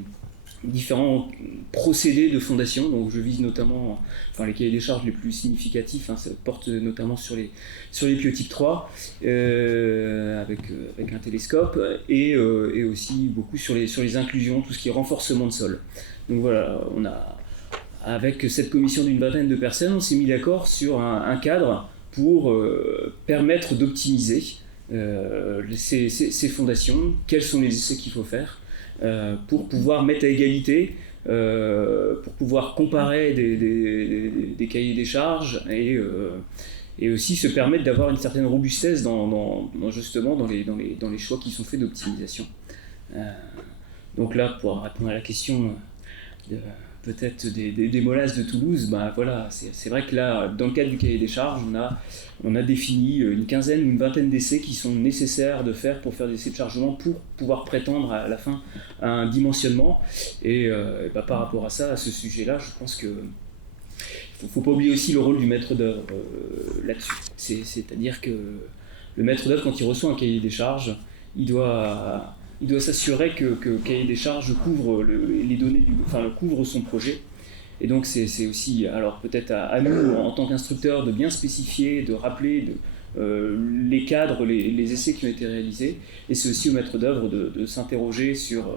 différents procédés de fondation. Donc je vise notamment, les cahiers des charges les plus significatifs, ça porte notamment sur les biotypes 3 avec un télescope et aussi beaucoup sur les inclusions, tout ce qui est renforcement de sol. Donc voilà, avec cette commission d'une vingtaine de personnes, on s'est mis d'accord sur un cadre pour permettre d'optimiser ces fondations, quels sont les essais qu'il faut faire pour pouvoir mettre à égalité, pour pouvoir comparer des cahiers des charges et aussi se permettre d'avoir une certaine robustesse dans les choix qui sont faits d'optimisation. Donc là, pour répondre à la question peut-être des molasses de Toulouse, c'est vrai que là, dans le cadre du cahier des charges, on a défini une quinzaine ou une vingtaine d'essais qui sont nécessaires de faire pour faire des essais de chargement pour pouvoir prétendre à la fin à un dimensionnement. Et par rapport à ça, à ce sujet-là, je pense que faut pas oublier aussi le rôle du maître d'œuvre là-dessus. C'est-à-dire que le maître d'œuvre, quand il reçoit un cahier des charges, il doit s'assurer que le cahier des charges couvre les données, couvre son projet. Et donc c'est aussi, alors peut-être à nous, en tant qu'instructeurs, de bien spécifier, de rappeler les cadres, les essais qui ont été réalisés. Et c'est aussi au maître d'œuvre de s'interroger sur,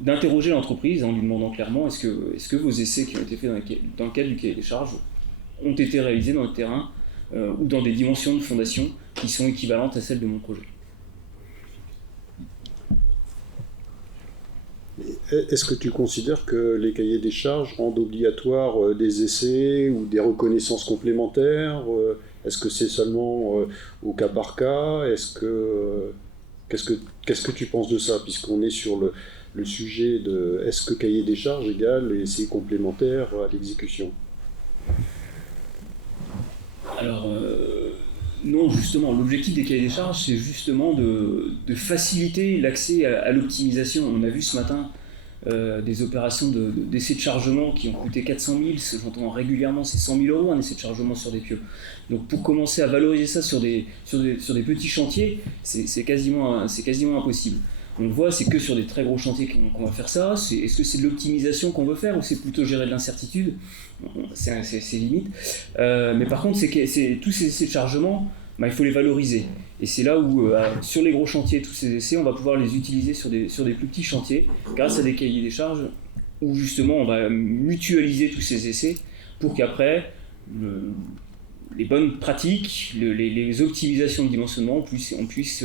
d'interroger l'entreprise en lui demandant clairement est-ce que vos essais qui ont été faits dans le cadre du cahier des charges ont été réalisés dans le terrain ou dans des dimensions de fondation qui sont équivalentes à celles de mon projet. Est-ce que tu considères que les cahiers des charges rendent obligatoire des essais ou des reconnaissances complémentaires? Est-ce que c'est seulement au cas par cas? Qu'est-ce que tu penses de ça, puisqu'on est sur le sujet de est-ce que cahier des charges égale essais complémentaires à l'exécution? Alors, non, justement, l'objectif des cahiers des charges, c'est justement de faciliter l'accès à l'optimisation. On a vu ce matin des opérations d'essais de chargement qui ont coûté 400 000, j'entends régulièrement, c'est 100 000 € un essai de chargement sur des pieux. Donc pour commencer à valoriser ça sur des petits chantiers, c'est quasiment impossible. On le voit, c'est que sur des très gros chantiers qu'on va faire ça. Est-ce que c'est de l'optimisation qu'on veut faire ou c'est plutôt gérer de l'incertitude? C'est limite. Mais par contre, tous ces essais de chargement, il faut les valoriser. Et c'est là où, sur les gros chantiers, tous ces essais, on va pouvoir les utiliser sur des plus petits chantiers, grâce à des cahiers des charges, où justement on va mutualiser tous ces essais pour qu'après, les bonnes pratiques, les optimisations de dimensionnement, on puisse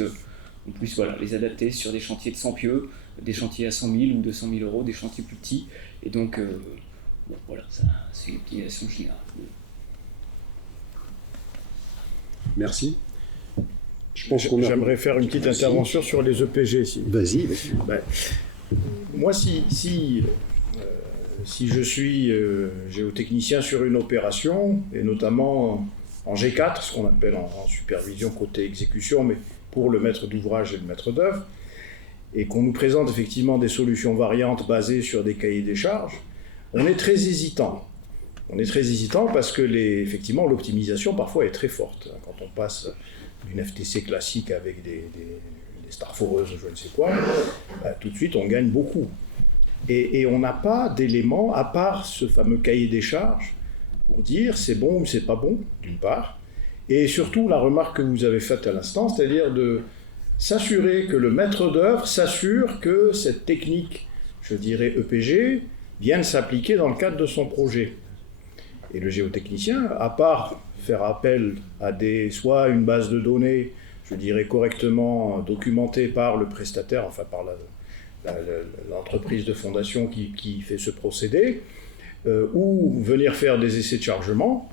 les adapter sur des chantiers de 100 pieux, des chantiers à 100 000 ou 200 000 €, des chantiers plus petits. Et donc, c'est une optimisation générale. Merci. J'aimerais faire une petite intervention sur les EPG. Vas-y. Moi, si je suis géotechnicien sur une opération, et notamment en G4, ce qu'on appelle en supervision côté exécution, mais pour le maître d'ouvrage et le maître d'œuvre, et qu'on nous présente effectivement des solutions variantes basées sur des cahiers des charges, on est très hésitant. On est très hésitant parce que effectivement l'optimisation parfois est très forte. Quand on passe d'une FTC classique avec des stars foreuses, je ne sais quoi, tout de suite on gagne beaucoup. Et on n'a pas d'éléments, à part ce fameux cahier des charges, pour dire c'est bon ou c'est pas bon, d'une part, et surtout la remarque que vous avez faite à l'instant, c'est-à-dire de s'assurer que le maître d'œuvre s'assure que cette technique, je dirais EPG, vienne s'appliquer dans le cadre de son projet. Et le géotechnicien, à part faire appel à soit une base de données, je dirais correctement documentée par le prestataire, enfin l'entreprise de fondation qui fait ce procédé, ou venir faire des essais de chargement,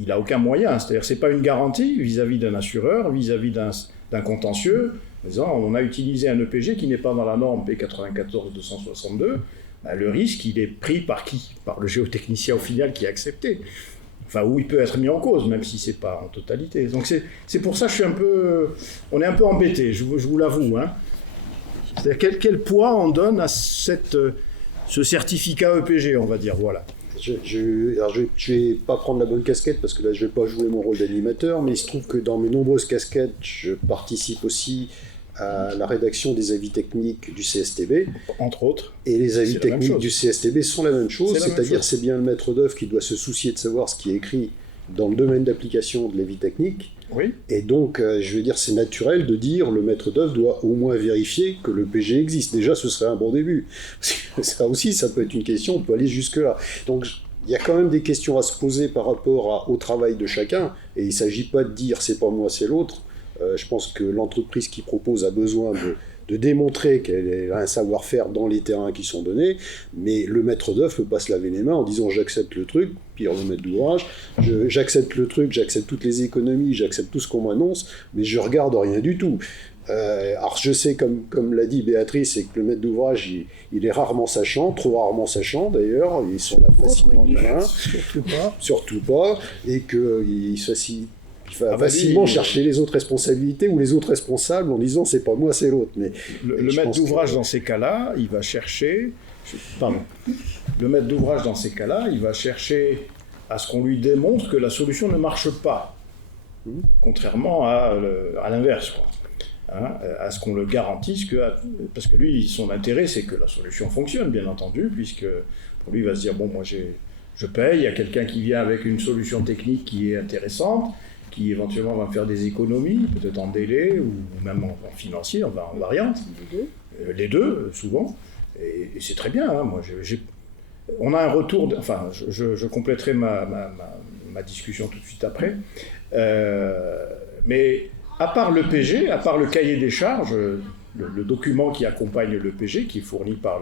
il n'a aucun moyen. C'est-à-dire que ce n'est pas une garantie vis-à-vis d'un assureur, vis-à-vis d'un contentieux. Disant, on a utilisé un EPG qui n'est pas dans la norme P94-262, le risque, il est pris par qui? Par le géotechnicien au final qui a accepté. Enfin, où il peut être mis en cause, même si ce n'est pas en totalité. Donc c'est pour ça que on est un peu embêté, je vous l'avoue. Hein. C'est-à-dire quel poids on donne à ce certificat EPG, on va dire, voilà. Alors je vais pas prendre la bonne casquette parce que là je vais pas jouer mon rôle d'animateur, mais il se trouve que dans mes nombreuses casquettes, je participe aussi à la rédaction des avis techniques du CSTB. Entre autres. Et les avis techniques du CSTB sont la même chose, c'est-à-dire c'est bien le maître d'œuvre qui doit se soucier de savoir ce qui est écrit dans le domaine d'application de l'avis technique. Oui. Et donc, je veux dire, c'est naturel de dire le maître d'œuvre doit au moins vérifier que le PG existe. Déjà, ce serait un bon début. Ça aussi, ça peut être une question, on peut aller jusque-là. Donc, il y a quand même des questions à se poser par rapport au travail de chacun, et il ne s'agit pas de dire c'est pas moi, c'est l'autre. Je pense que l'entreprise qui propose a besoin de démontrer qu'elle a un savoir-faire dans les terrains qui sont donnés, mais le maître d'œuvre ne peut pas se laver les mains en disant j'accepte le truc, pire le maître d'ouvrage, j'accepte le truc, j'accepte toutes les économies, j'accepte tout ce qu'on m'annonce, mais je regarde rien du tout. Alors je sais, comme l'a dit Béatrice, c'est que le maître d'ouvrage, il est rarement sachant, trop rarement sachant d'ailleurs, ils sont là facilement malins, surtout pas, et qu'il va facilement chercher les autres responsabilités ou les autres responsables en disant c'est pas moi, c'est l'autre. Mais le maître d'ouvrage dans ces cas-là, il va chercher. Le maître d'ouvrage dans ces cas-là, il va chercher à ce qu'on lui démontre que la solution ne marche pas, contrairement à l'inverse, quoi. Hein, à ce qu'on le garantisse parce que lui, son intérêt, c'est que la solution fonctionne, bien entendu, puisque pour lui, il va se dire bon, moi je paye, il y a quelqu'un qui vient avec une solution technique qui est intéressante, qui éventuellement va faire des économies, peut-être en délai ou même en financier, en variante. Les deux, souvent. Et c'est très bien. Hein. Moi, on a un retour. Enfin, je compléterai ma discussion tout de suite après. Mais à part l'EPG, à part le cahier des charges, le document qui accompagne l'EPG, qui est fourni par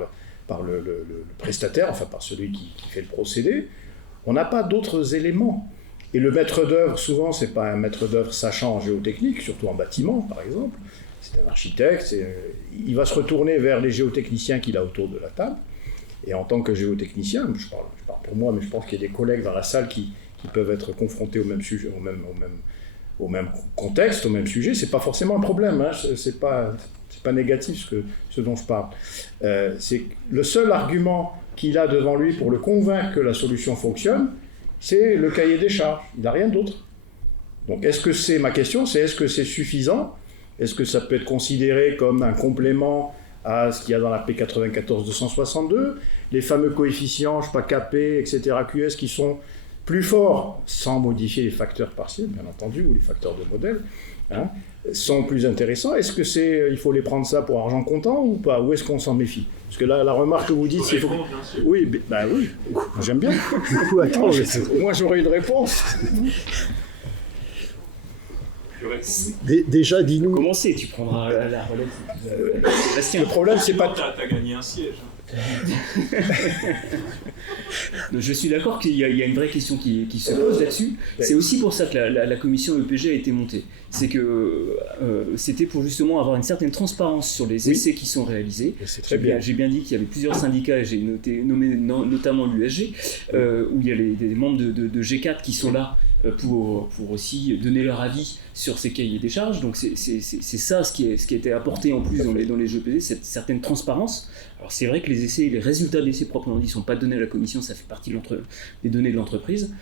le prestataire, enfin par celui qui fait le procédé, on n'a pas d'autres éléments. Et le maître d'œuvre, souvent, ce n'est pas un maître d'œuvre sachant en géotechnique, surtout en bâtiment, par exemple. C'est un architecte. Il va se retourner vers les géotechniciens qu'il a autour de la table. Et en tant que géotechnicien, je parle pour moi, mais je pense qu'il y a des collègues dans la salle qui peuvent être confrontés au même sujet, au même contexte, au même sujet. C'est pas forcément un problème. Hein. C'est pas négatif ce dont je parle. C'est le seul argument qu'il a devant lui pour le convaincre que la solution fonctionne, c'est le cahier des charges. Il n'a rien d'autre. Donc, ma question, c'est est-ce que c'est suffisant? Est-ce que ça peut être considéré comme un complément à ce qu'il y a dans la P94-262, les fameux coefficients, je sais pas, KP, etc., QS, qui sont plus forts, sans modifier les facteurs partiels, bien entendu, ou les facteurs de modèle, hein, sont plus intéressants. Est-ce que il faut les prendre ça pour argent comptant ou pas? Ou est-ce qu'on s'en méfie? Parce que là, la remarque que vous dites, c'est... Oui, oui, j'aime bien. Attends, moi, j'aurais une réponse. Déjà, dis-nous... Commencez, tu prendras la relève. Le problème, c'est pas... T'as gagné un siège. Je suis d'accord qu'il y a une vraie question qui se pose là-dessus. C'est aussi pour ça que la commission EPG a été montée. C'est que c'était pour justement avoir une certaine transparence sur les essais qui sont réalisés. C'est très bien. J'ai bien dit qu'il y avait plusieurs syndicats, et j'ai nommé notamment l'USG, où il y a des membres de G4 qui sont là pour aussi donner leur avis sur ces cahiers des charges. Donc c'est ça ce qui a été apporté en plus dans les jeux PD, cette certaine transparence. Alors c'est vrai que les essais, les résultats d'essais proprement dit ne sont pas donnés à la commission, ça fait partie des données de l'entreprise.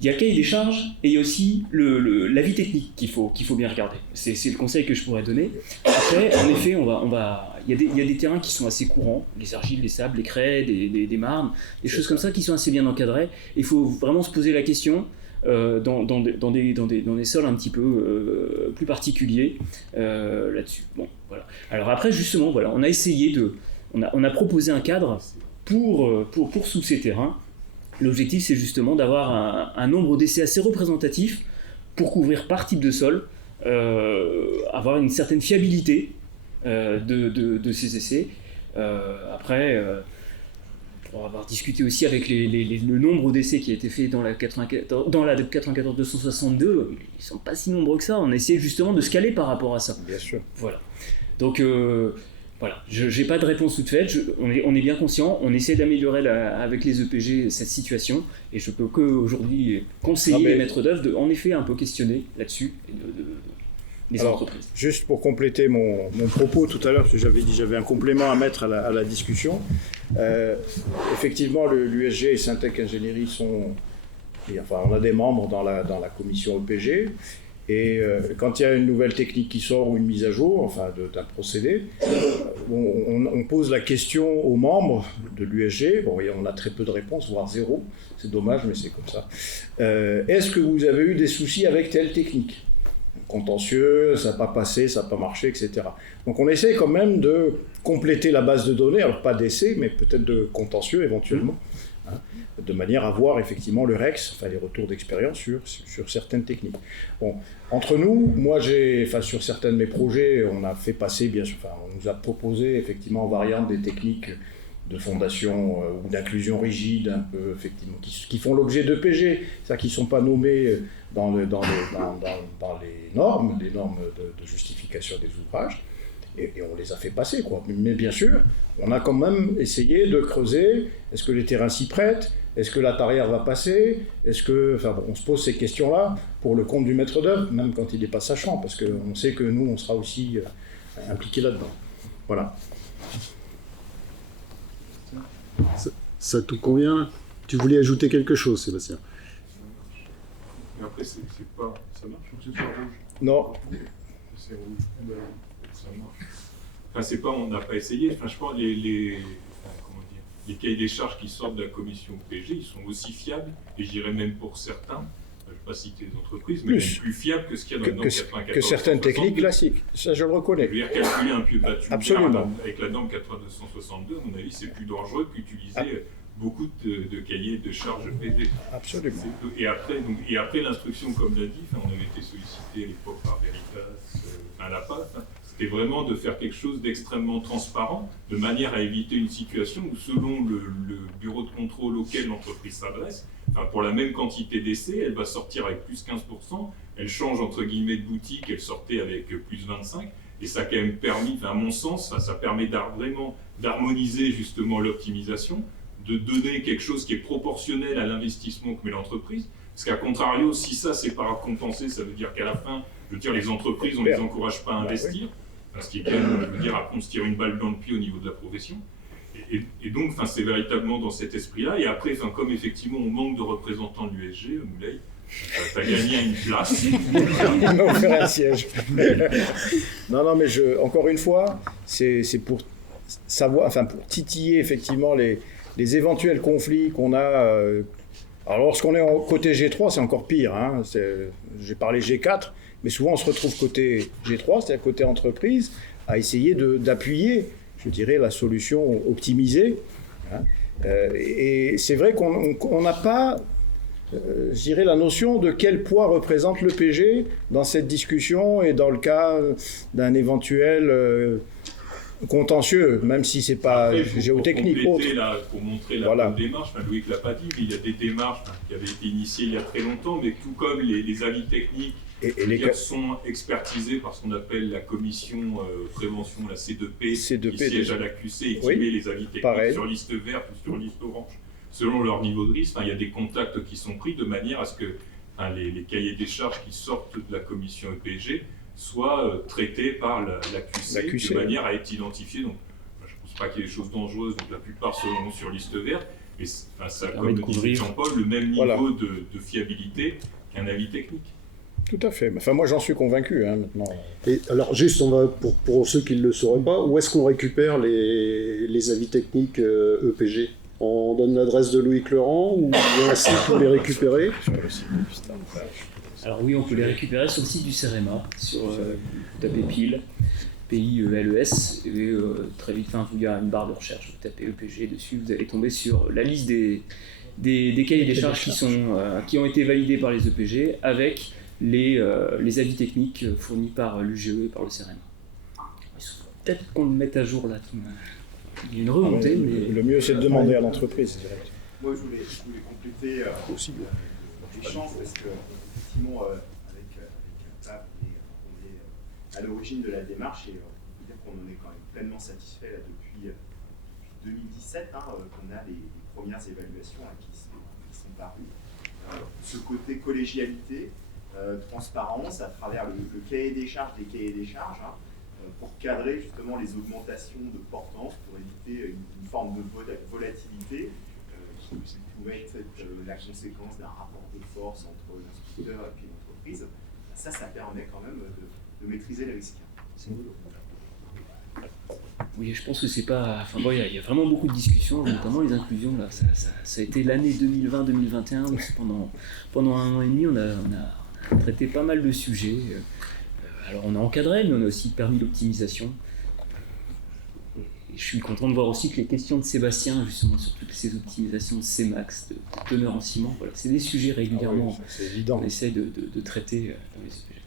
Il y a le cahier des charges et il y a aussi l'avis technique qu'il faut bien regarder. C'est le conseil que je pourrais donner. Après, en effet, il y a des terrains qui sont assez courants, les argiles, les sables, les craies, des marnes, des choses comme ça qui sont assez bien encadrées. Il faut vraiment se poser la question dans des sols un petit peu plus particuliers là-dessus. Bon, voilà. Alors après, justement, voilà, on a essayé on a proposé un cadre pour tous ces terrains. L'objectif, c'est justement d'avoir un nombre d'essais assez représentatif pour couvrir par type de sol, avoir une certaine fiabilité de ces essais. Après, pour avoir discuté aussi avec le nombre d'essais qui a été fait dans la 94-262, ils sont pas si nombreux que ça. On a essayé justement de se caler par rapport à ça. Bien sûr. Voilà. Donc voilà, je n'ai pas de réponse toute faite. On est bien conscient. On essaie d'améliorer avec les EPG cette situation, et je peux qu'aujourd'hui conseiller les maîtres d'œuvre de, en effet, un peu questionner là-dessus les entreprises. Juste pour compléter mon propos tout à l'heure, parce que j'avais dit j'avais un complément à mettre à la discussion. Effectivement, l'USG et Syntec Ingénierie on a des membres dans la commission EPG. Et quand il y a une nouvelle technique qui sort ou une mise à jour, d'un procédé, on pose la question aux membres de l'USG. Bon, on a très peu de réponses, voire zéro. C'est dommage, mais c'est comme ça. Est-ce que vous avez eu des soucis avec telle technique ? Contentieux, ça n'a pas passé, ça n'a pas marché, etc. Donc on essaie quand même de compléter la base de données, alors pas d'essais, mais peut-être de contentieux éventuellement, de manière à voir effectivement le REX, les retours d'expérience sur certaines techniques. Bon, entre nous, moi sur certains de mes projets, on a fait passer, bien sûr, on nous a proposé effectivement en variante des techniques de fondation ou d'inclusion rigide, un peu, effectivement, qui font l'objet d'EPG, c'est-à-dire qui ne sont pas nommés dans les normes de justification des ouvrages, et on les a fait passer, quoi. Mais bien sûr, on a quand même essayé de creuser, est-ce que les terrains s'y prêtent, est-ce que la tarière va passer, on se pose ces questions-là pour le compte du maître d'œuvre, même quand il n'est pas sachant, parce qu'on sait que nous, on sera aussi impliqués là-dedans. Voilà. Ça te convient ? Tu voulais ajouter quelque chose, Sébastien ? Mais après, c'est pas... Ça marche ou c'est pas rouge ? Non. C'est rouge. Ça marche. Enfin, c'est pas... On n'a pas essayé. Enfin, je pense les cahiers des charges qui sortent de la commission PG, ils sont aussi fiables, et je dirais même pour certains, je ne vais pas citer les entreprises, mais plus fiables que ce qu'il y a dans la norme 94. Que certaines techniques classiques. Ça, je le reconnais. Je veux dire, calculer un pied battu absolument avec la norme 9262, à mon avis, c'est plus dangereux qu'utiliser beaucoup de cahiers de charges PG. Absolument. Et après, l'instruction, comme l'a dit, on avait été sollicité à l'époque par Veritas, à la PAF, c'était vraiment de faire quelque chose d'extrêmement transparent, de manière à éviter une situation où, selon le bureau de contrôle auquel l'entreprise s'adresse, pour la même quantité d'essais, elle va sortir avec plus 15%, elle change entre guillemets de boutique, elle sortait avec plus 25%, et ça a quand même permis, à mon sens, ça permet vraiment d'harmoniser justement l'optimisation, de donner quelque chose qui est proportionnel à l'investissement que met l'entreprise, parce qu'à contrario, si ça c'est pas compensé, ça veut dire qu'à la fin, je veux dire, les entreprises, on ne les encourage pas à investir, ce qui est quand même, je veux dire, après on se tire une balle dans le pied au niveau de la profession. Et donc, c'est véritablement dans cet esprit-là. Et après, comme effectivement on manque de représentants de l'USG, Moulay, tu as gagné une place. On ferait un siège. Non, mais encore une fois, c'est pour savoir, pour titiller effectivement les éventuels conflits qu'on a. Alors, lorsqu'on est côté G3, c'est encore pire. J'ai parlé G4, mais souvent on se retrouve côté G3, c'est-à-dire côté entreprise, à essayer d'appuyer, je dirais, la solution optimisée. Et c'est vrai qu'on n'a pas, je dirais, la notion de quel poids représente l'EPG dans cette discussion et dans le cas d'un éventuel contentieux, même si c'est pas géotechnique. Pour montrer la bonne démarche, Loïc l'a pas dit, mais il y a des démarches qui avaient été initiées il y a très longtemps, mais tout comme les avis techniques sont expertisés par ce qu'on appelle la commission prévention, la C2P, qui siège à l'AQC et qui met les avis techniques sur liste verte ou sur liste orange. Selon leur niveau de risque, il y a des contacts qui sont pris de manière à ce que les cahiers des charges qui sortent de la commission EPG soient traités par l'AQC de manière à être identifiés. Donc, je ne pense pas qu'il y ait des choses dangereuses, donc la plupart seront sur liste verte, mais ça a, comme le disait Jean-Paul, le même niveau de fiabilité qu'un avis technique. Tout à fait. Moi, j'en suis convaincu maintenant. Et alors, juste, on va pour ceux qui ne le sauraient pas, où est-ce qu'on récupère les avis techniques EPG ? On donne l'adresse de Loïc Leurent ou il y a un site pour les récupérer ? Sur le site du Pistin. Alors oui, on peut les récupérer sur le site du CEREMA, sur tapez PIL, PIELES, et très vite, il y a une barre de recherche, vous tapez EPG dessus, vous allez tomber sur la liste des cahiers des charges qui ont été validés par les EPG avec les avis techniques fournis par l'UGE et par le CEREMA. peut-être qu'on le mette à jour là. Il y a une remontée, mais... Le mieux, c'est de demander à l'entreprise direct. Moi, je voulais compléter l'échange parce que, effectivement, avec Pape, on est à l'origine de la démarche et on peut dire qu'on en est quand même pleinement satisfait là, depuis 2017, qu'on a les premières évaluations qui sont parues. Ce côté collégialité, transparence à travers le cahier des charges pour cadrer justement les augmentations de portance, pour éviter une forme de volatilité qui pouvait être la conséquence d'un rapport de force entre l'instructeur et puis l'entreprise. Ça permet quand même de maîtriser le risque. Oui, je pense que c'est pas... Enfin bon, il y a vraiment beaucoup de discussions, notamment les inclusions. Là, ça a été l'année 2020-2021, pendant 1 an et demi, on a traité pas mal de sujets. Alors on a encadré, mais on a aussi permis l'optimisation. Et je suis content de voir aussi que les questions de Sébastien, justement, sur toutes ces optimisations de Cmax, de teneur en ciment, voilà, c'est des sujets régulièrement on essaie de traiter dans les sujets.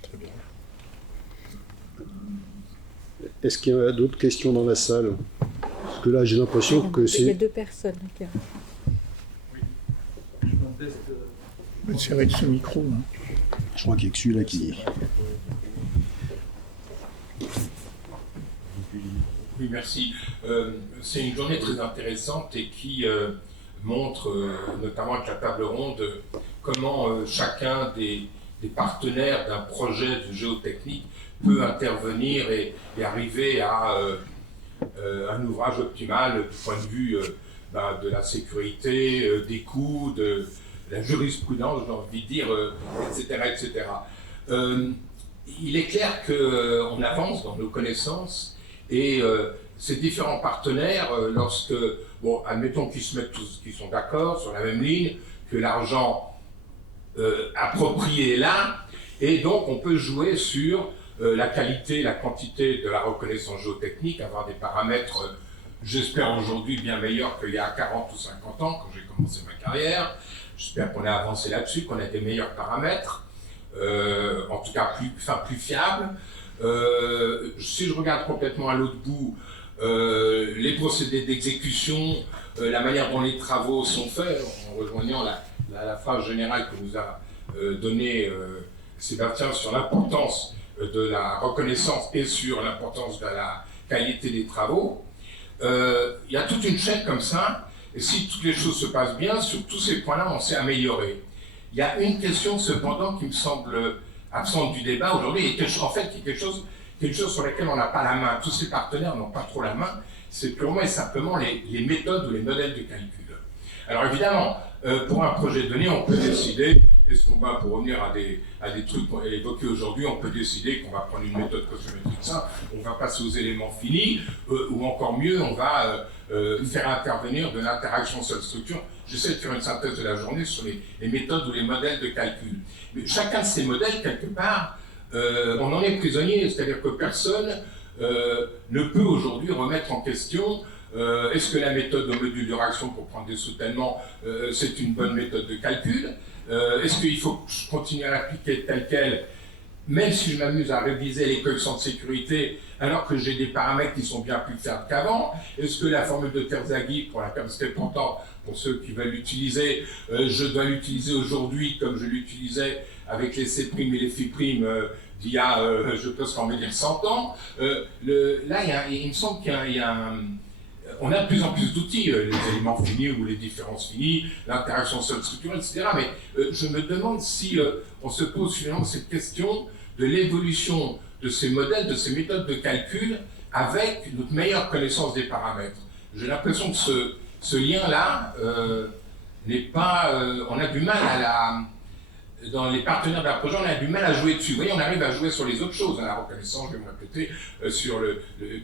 Très bien. Est-ce qu'il y a d'autres questions dans la salle? Parce que là, j'ai l'impression que c'est... Il y a 2 personnes. On va serrer de ce micro. Je crois qu'il y a que celui-là qui... Oui, merci. C'est une journée très intéressante et qui montre, notamment avec la table ronde, comment chacun des partenaires d'un projet de géotechnique peut intervenir et arriver à un ouvrage optimal du point de vue de la sécurité, des coûts, de la jurisprudence, j'ai envie de dire, etc. etc. Il est clair qu'on avance dans nos connaissances et ces différents partenaires, lorsque, admettons qu'ils se mettent tous, qu'ils sont d'accord sur la même ligne, que l'argent approprié est là, et donc on peut jouer sur la qualité, la quantité de la reconnaissance géotechnique, avoir des paramètres, j'espère aujourd'hui bien meilleurs qu'il y a 40 ou 50 ans, quand j'ai commencé ma carrière. J'espère qu'on a avancé là-dessus, qu'on a des meilleurs paramètres, en tout cas plus fiables. Si je regarde complètement à l'autre bout, les procédés d'exécution, la manière dont les travaux sont faits, en rejoignant la phrase générale que nous a donnée Sébastien sur l'importance de la reconnaissance et sur l'importance de la qualité des travaux, il y a toute une chaîne comme ça, et si toutes les choses se passent bien, sur tous ces points-là, on s'est amélioré. Il y a une question cependant qui me semble absente du débat aujourd'hui, et en fait qui est quelque chose sur laquelle on n'a pas la main. Tous ces partenaires n'ont pas trop la main, c'est purement et simplement les méthodes ou les modèles de calcul. Alors évidemment, pour un projet donné, on peut décider, est-ce qu'on va, pour revenir à des trucs évoqués aujourd'hui, on peut décider qu'on va prendre une méthode cosmétrique simple, on va passer aux éléments finis, ou encore mieux, on va faire intervenir de l'interaction seule structure. J'essaie de faire une synthèse de la journée sur les méthodes ou les modèles de calcul. Mais chacun de ces modèles, quelque part, on en est prisonnier, c'est-à-dire que personne ne peut aujourd'hui remettre en question est-ce que la méthode au module de réaction pour prendre des soutènements, c'est une bonne méthode de calcul? Est-ce qu'il faut continuer à l'appliquer telle qu'elle, même si je m'amuse à réviser les coefficients de sécurité, alors que j'ai des paramètres qui sont bien plus fiables qu'avant? Est-ce que la formule de Terzaghi, pour la capacité portante, pour ceux qui veulent l'utiliser, je dois l'utiliser aujourd'hui comme je l'utilisais avec les C' et les Φ' d'il y a, je peux se dire 100 ans? Là, il me semble qu'il y a on a de plus en plus d'outils, les éléments finis ou les différences finies, l'interaction seule structure, etc. Mais je me demande si on se pose finalement cette question de l'évolution de ces modèles, de ces méthodes de calcul avec notre meilleure connaissance des paramètres. J'ai l'impression que ce lien-là n'est pas... on a du mal dans les partenaires d'un projet, on a du mal à jouer dessus. Vous voyez, on arrive à jouer sur les autres choses, la reconnaissance, je vais me répéter, sur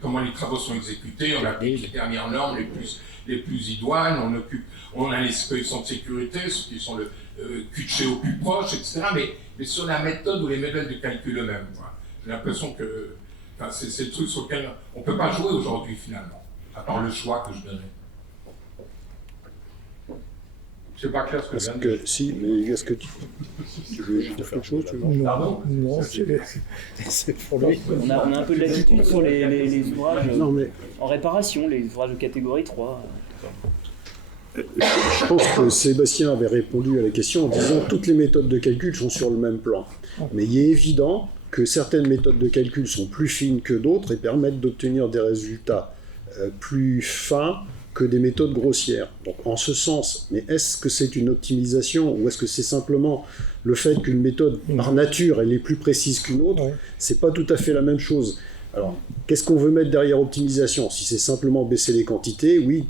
comment les travaux sont exécutés, on applique les dernières normes les plus idoines, on a les coefficients de sécurité, ceux qui sont le QTCH au plus proche, etc. Mais sur la méthode ou les modèles de calcul eux-mêmes. J'ai l'impression que c'est le truc sur lequel on ne peut pas jouer aujourd'hui, finalement, à part le choix que je donnerais. C'est pas clair ce que je Est-ce viens de dire. que, si, mais est-ce que tu veux dire quelque chose tu veux Pardon? Non, c'est pour lui. On a un peu de latitude sur les ouvrages Non, mais en réparation, les ouvrages de catégorie 3. je pense que Sébastien avait répondu à la question en disant que toutes les méthodes de calcul sont sur le même plan. Mais il est évident que certaines méthodes de calcul sont plus fines que d'autres et permettent d'obtenir des résultats plus fins que des méthodes grossières. Donc en ce sens, mais est-ce que c'est une optimisation ou est-ce que c'est simplement le fait qu'une méthode par nature elle est plus précise qu'une autre? C'est pas tout à fait la même chose. Alors, qu'est-ce qu'on veut mettre derrière optimisation? Si c'est simplement baisser les quantités, oui,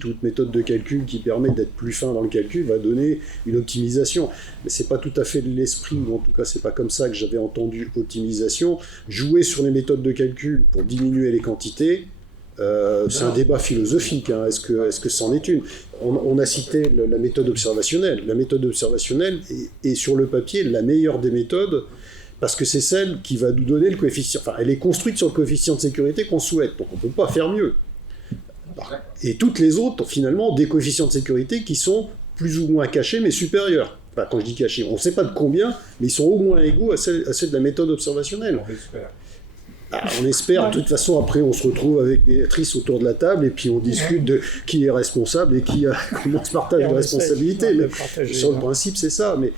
toute méthode de calcul qui permet d'être plus fin dans le calcul va donner une optimisation. Mais c'est pas tout à fait de l'esprit, ou en tout cas c'est pas comme ça que j'avais entendu optimisation. Jouer sur les méthodes de calcul pour diminuer les quantités, c'est un débat philosophique. Hein. Est-ce que c'en est une? On a cité la méthode observationnelle. La méthode observationnelle est sur le papier la meilleure des méthodes parce que c'est celle qui va nous donner le coefficient. Enfin, elle est construite sur le coefficient de sécurité qu'on souhaite, donc on ne peut pas faire mieux. Et toutes les autres, finalement, ont des coefficients de sécurité qui sont plus ou moins cachés, mais supérieurs. Enfin, quand je dis cachés, on ne sait pas de combien, mais ils sont au moins égaux à celle de la méthode observationnelle. On espère. On espère, de toute façon, après on se retrouve avec Béatrice autour de la table et puis on discute de qui est responsable et comment on se partage la responsabilité. Mais sur le principe, c'est ça. Mais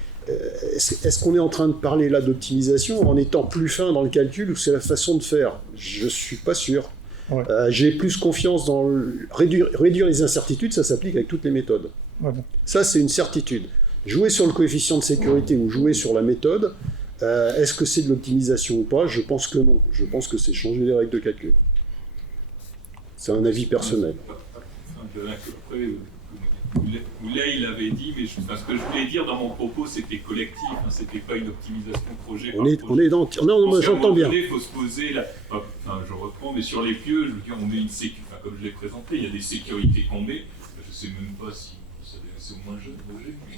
est-ce qu'on est en train de parler là d'optimisation en étant plus fin dans le calcul ou c'est la façon de faire? Je ne suis pas sûr. Ouais. J'ai plus confiance dans réduire les incertitudes, ça s'applique avec toutes les méthodes. Voilà. Ça, c'est une certitude. Jouer sur le coefficient de sécurité ou jouer sur la méthode, est-ce que c'est de l'optimisation ou pas? Je pense que non. Je pense que c'est changer les règles de calcul. C'est un avis personnel. Moulay, il avait dit, mais ce que je voulais dire dans mon propos, c'était collectif, hein, c'était pas une optimisation projet. On est dans... Non, moi j'entends bien. Il faut se poser, enfin je reprends, mais sur les pieux, je veux dire, on met une sécurité, enfin, comme je l'ai présenté, il y a des sécurités qu'on met, je sais même pas si vous savez, c'est au moins jeune, Roger, mais...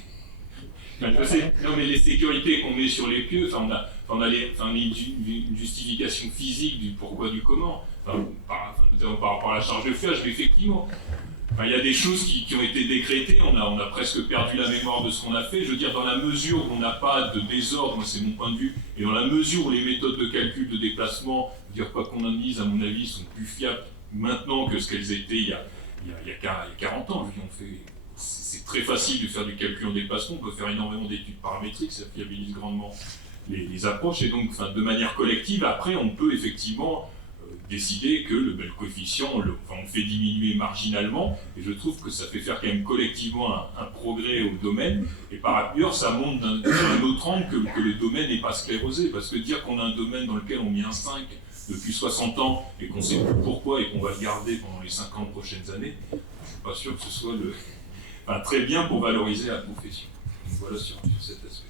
Enfin, je sais, non mais les sécurités qu'on met sur les pieux, on a une justification physique du pourquoi, du comment, notamment par rapport à la charge de feuillage, mais effectivement. Enfin, il y a des choses qui ont été décrétées, on a presque perdu la mémoire de ce qu'on a fait. Je veux dire, dans la mesure où on n'a pas de désordre, moi c'est mon point de vue, et dans la mesure où les méthodes de calcul de déplacement, dire quoi qu'on analyse, à mon avis, sont plus fiables maintenant que ce qu'elles étaient il y a 40 ans. Je veux dire, c'est très facile de faire du calcul en déplacement, on peut faire énormément d'études paramétriques, ça fiabilise grandement les approches, et donc de manière collective, après on peut effectivement décider que le coefficient, on le fait diminuer marginalement, et je trouve que ça fait faire quand même collectivement un progrès au domaine, et par ailleurs ça montre d'un autre angle que le domaine n'est pas sclérosé, parce que dire qu'on a un domaine dans lequel on met un 5 depuis 60 ans, et qu'on ne sait plus pourquoi, et qu'on va le garder pendant les 50 prochaines années, je ne suis pas sûr que ce soit très bien pour valoriser la profession. Donc voilà sur cet aspect.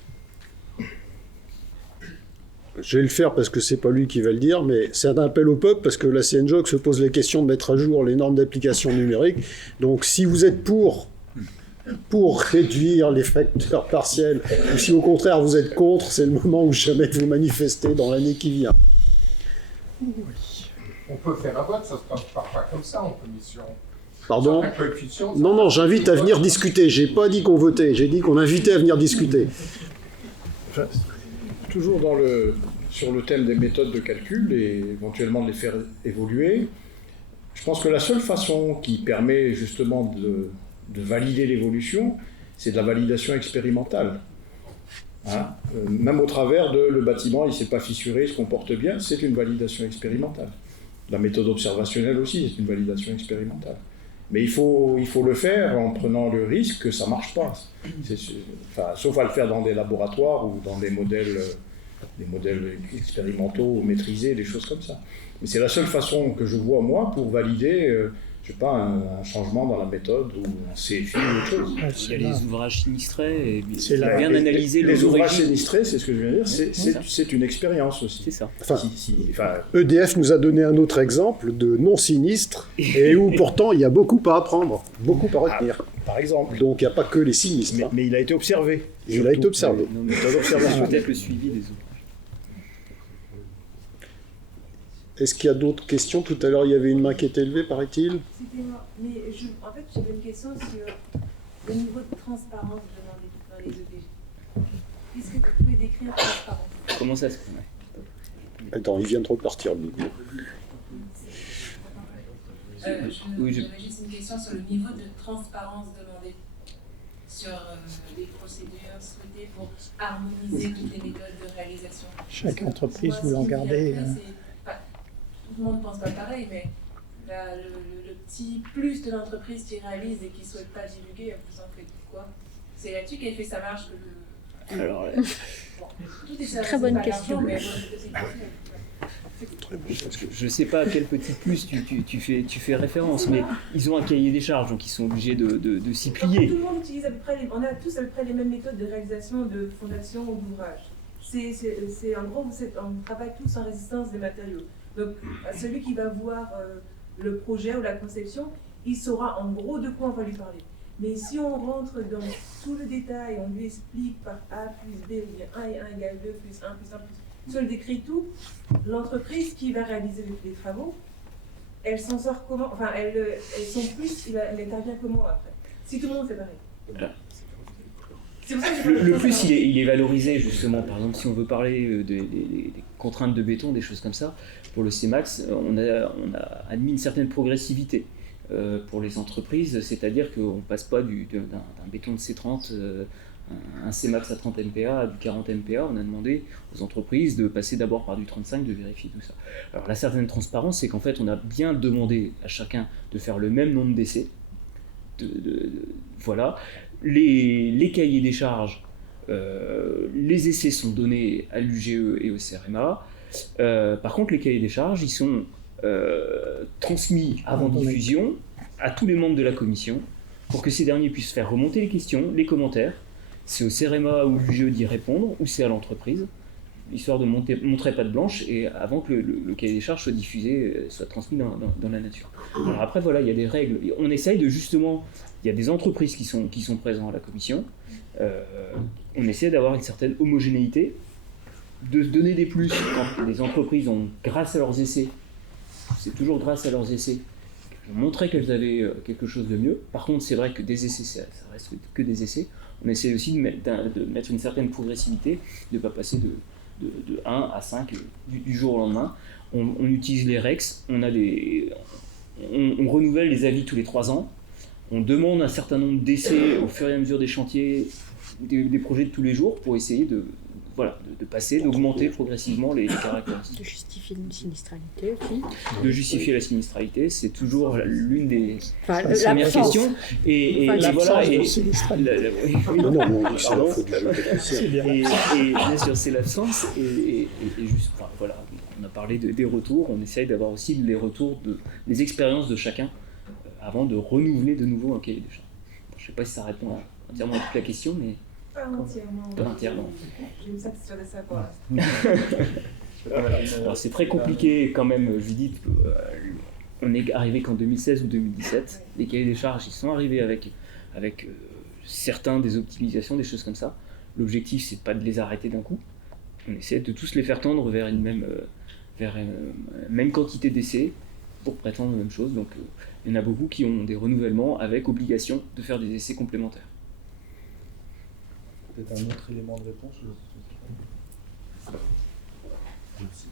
Je vais le faire parce que c'est pas lui qui va le dire, mais c'est un appel au peuple parce que la CNJOC se pose la question de mettre à jour les normes d'application numérique. Donc si vous êtes pour réduire les facteurs partiels, ou si au contraire vous êtes contre, c'est le moment où jamais vous manifestez dans l'année qui vient. On peut faire un vote, ça se passe pas comme ça en commission. Pardon ? Non, j'invite à venir discuter. J'ai pas dit qu'on votait, j'ai dit qu'on invitait à venir discuter. Enfin, toujours sur le thème des méthodes de calcul et éventuellement de les faire évoluer, je pense que la seule façon qui permet justement de valider l'évolution, c'est de la validation expérimentale. Hein, même au travers de le bâtiment, il ne s'est pas fissuré, il se comporte bien, c'est une validation expérimentale. La méthode observationnelle aussi, c'est une validation expérimentale. Mais il faut le faire en prenant le risque que ça ne marche pas. Sauf à le faire dans des laboratoires ou dans des modèles expérimentaux maîtrisés, des choses comme ça. Mais c'est la seule façon que je vois, moi, pour valider je sais pas, un changement dans la méthode ou un CFI ou autre chose. Il y a les ouvrages sinistrés, et bien analyser les ouvrages sinistrés, c'est ce que je viens de dire, c'est une expérience aussi. C'est ça. EDF nous a donné un autre exemple de non-sinistre, et où pourtant il y a beaucoup à apprendre, beaucoup à retenir. Par exemple. Donc il n'y a pas que les sinistres. Mais il a été observé. Il a été observé. Peut-être le suivi des ouvrages. Est-ce qu'il y a d'autres questions? Tout à l'heure, il y avait une main qui était levée, paraît-il. C'était moi. Mais en fait, j'avais une question sur le niveau de transparence demandé dans les EPG. Qu'est-ce que vous pouvez décrire transparence? Comment ça se fait? Attends, il vient de repartir le micro. J'avais juste une question sur le niveau de transparence demandé sur les procédures souhaitées pour harmoniser toutes les méthodes de réalisation. Chaque entreprise voulant garder. Tout le monde ne pense pas pareil, mais le petit plus de l'entreprise qui réalise et qui ne souhaite pas divulguer, vous en faites quoi? C'est là-dessus qu'elle fait sa marge que le. Alors, tout est très bonne question. Mais je ne sais pas à quel petit plus tu fais référence, mais ils ont un cahier des charges, donc ils sont obligés de s'y plier. Tout le monde utilise à peu près, on a tous à peu près les mêmes méthodes de réalisation de fondation ou d'ouvrage. C'est en gros, on travaille tous en résistance des matériaux. Donc, celui qui va voir le projet ou la conception, il saura en gros de quoi on va lui parler. Mais si on rentre dans tout le détail, on lui explique par A plus B, ou bien 1 et 1 égale 2, plus 1 plus 1 plus... Si on le décrit tout, l'entreprise qui va réaliser les travaux, elle s'en sort comment? Enfin, son plus, elle intervient comment après? Si tout le monde fait pareil. Voilà. C'est pour ça que Le plus, il est valorisé, justement. Par exemple, si on veut parler des contraintes de béton, des choses comme ça, pour le CEMAX, on a admis une certaine progressivité pour les entreprises, c'est-à-dire qu'on ne passe pas d'un béton de C30, un CEMAX à 30 MPa à du 40 MPa. On a demandé aux entreprises de passer d'abord par du 35, de vérifier tout ça. Alors, la certaine transparence, c'est qu'en fait, on a bien demandé à chacun de faire le même nombre d'essais. Voilà. Les cahiers des charges, les essais sont donnés à l'UGE et au CEREMA. Par contre, les cahiers des charges, ils sont transmis avant diffusion à tous les membres de la commission pour que ces derniers puissent faire remonter les questions, les commentaires. C'est au CEREMA ou l'UGE d'y répondre, ou c'est à l'entreprise, histoire de montrer patte blanche et avant que le cahier des charges soit diffusé, soit transmis dans la nature. Alors après, voilà, il y a des règles. On essaye de justement... Il y a des entreprises qui sont présentes à la commission. On essaie d'avoir une certaine homogénéité, de se donner des plus quand les entreprises ont, grâce à leurs essais, c'est toujours grâce à leurs essais, montré qu'elles avaient quelque chose de mieux. Par contre, c'est vrai que des essais, ça reste que des essais. On essaie aussi de mettre une certaine progressivité, de ne pas passer de 1 à 5 du jour au lendemain. On utilise les REX, on renouvelle les avis tous les 3 ans. On demande un certain nombre d'essais au fur et à mesure des chantiers, des projets de tous les jours pour essayer de passer, d'augmenter progressivement les caractéristiques. De justifier une sinistralité aussi. De justifier la sinistralité, c'est toujours l'une des premières questions. Et voilà. Et bien sûr, c'est l'absence. Et juste, voilà, on a parlé des retours. On essaye d'avoir aussi les retours des expériences de chacun avant de renouveler de nouveau un cahier des charges. Je ne sais pas si ça répond entièrement à toute la question, mais... Pas entièrement. Pas entièrement. J'ai une satisfaction de savoir. Alors c'est très compliqué quand même, Judith. On est arrivé qu'en 2016 ou 2017. Les cahiers des charges, ils sont arrivés avec certains des optimisations, des choses comme ça. L'objectif, c'est pas de les arrêter d'un coup. On essaie de tous les faire tendre vers une même quantité d'essais pour prétendre la même chose. Donc il y en a beaucoup qui ont des renouvellements avec obligation de faire des essais complémentaires. Peut-être un autre élément de réponse. Merci.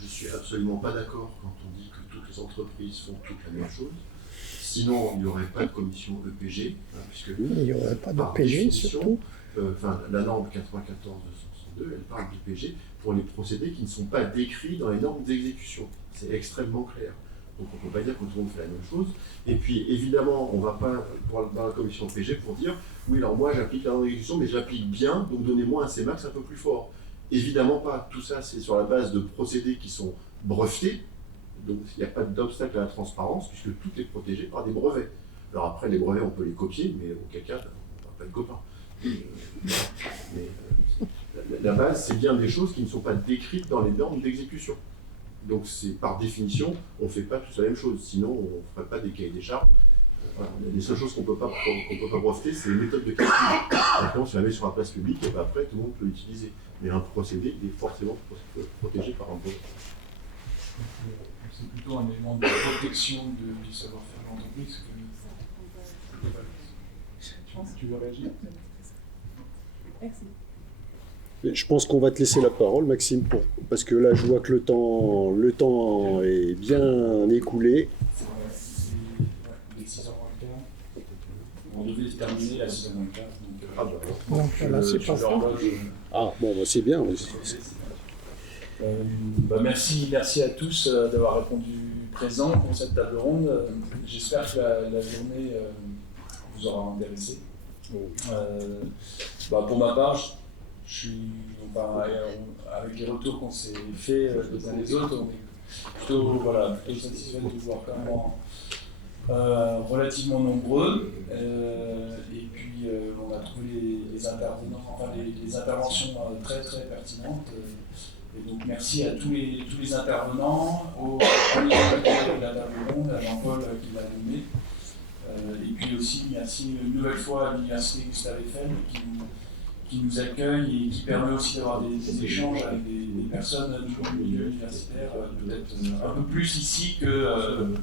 Je suis absolument pas d'accord quand on dit que toutes les entreprises font toutes la même chose. Sinon, il n'y aurait pas de commission EPG, puisque il n'y aurait pas d'EPG surtout. La norme 94-262, elle parle d'EPG pour les procédés qui ne sont pas décrits dans les normes d'exécution. C'est extrêmement clair. Donc on ne peut pas dire que tout le monde fait la même chose. Et puis évidemment, on ne va pas dans la commission EPG pour dire oui, alors moi j'applique la norme d'exécution, mais j'applique bien, donc donnez-moi un CEMAX un peu plus fort. Évidemment pas. Tout ça, c'est sur la base de procédés qui sont brevetés. Donc il n'y a pas d'obstacle à la transparence, puisque tout est protégé par des brevets. Alors après, les brevets, on peut les copier, mais auquel cas, on ne va pas être copains. La base, c'est bien des choses qui ne sont pas décrites dans les normes d'exécution. Donc c'est par définition, on ne fait pas tous la même chose, sinon on ne ferait pas des cahiers des charges. Voilà. Les seules choses qu'on ne peut pas breveter, c'est les méthodes de calcul. Maintenant, si on la met sur la place publique, et ben après tout le monde peut l'utiliser. Mais un procédé, il est forcément protégé par un brevet. C'est plutôt un élément de protection du savoir-faire de l'entreprise que pense. Tu veux réagir? Merci. Je pense qu'on va te laisser la parole, Maxime, parce que là, je vois que le temps est bien écoulé. Il est 6h15. On devait terminer à 6h15. Donc là, c'est pas ça. Ah, bon, bah, c'est bien. Merci à tous d'avoir répondu présent pour cette table ronde. J'espère que la journée vous aura intéressé. Pour ma part, je suis, avec les retours qu'on s'est fait les uns les autres, on est plutôt satisfait de vous voir quand même relativement nombreux. Et puis on a trouvé les interventions très très pertinentes. Et donc merci à tous les intervenants, au organisateur de la table ronde, à Jean-Paul qui l'a nommé. Et puis aussi merci une nouvelle fois à l'Université Gustave Eiffel qui nous accueille et qui permet aussi d'avoir des échanges avec des personnes du milieu universitaire, peut-être un peu plus ici que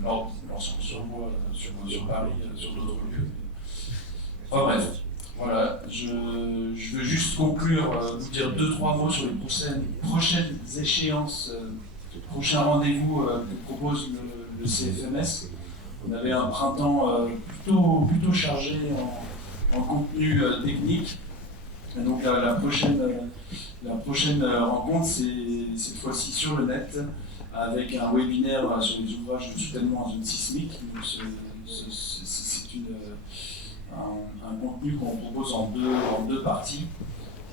lorsqu'on se revoit sur Paris, sur d'autres lieux. Enfin bref, voilà, je veux juste conclure, vous dire 2-3 mots sur les prochaines échéances, prochains rendez-vous que propose le CFMS. On avait un printemps plutôt chargé en contenu technique. Et donc la prochaine rencontre, c'est cette fois-ci sur le net, avec un webinaire sur les ouvrages de soutènement en zone sismique. C'est un contenu qu'on propose en deux parties,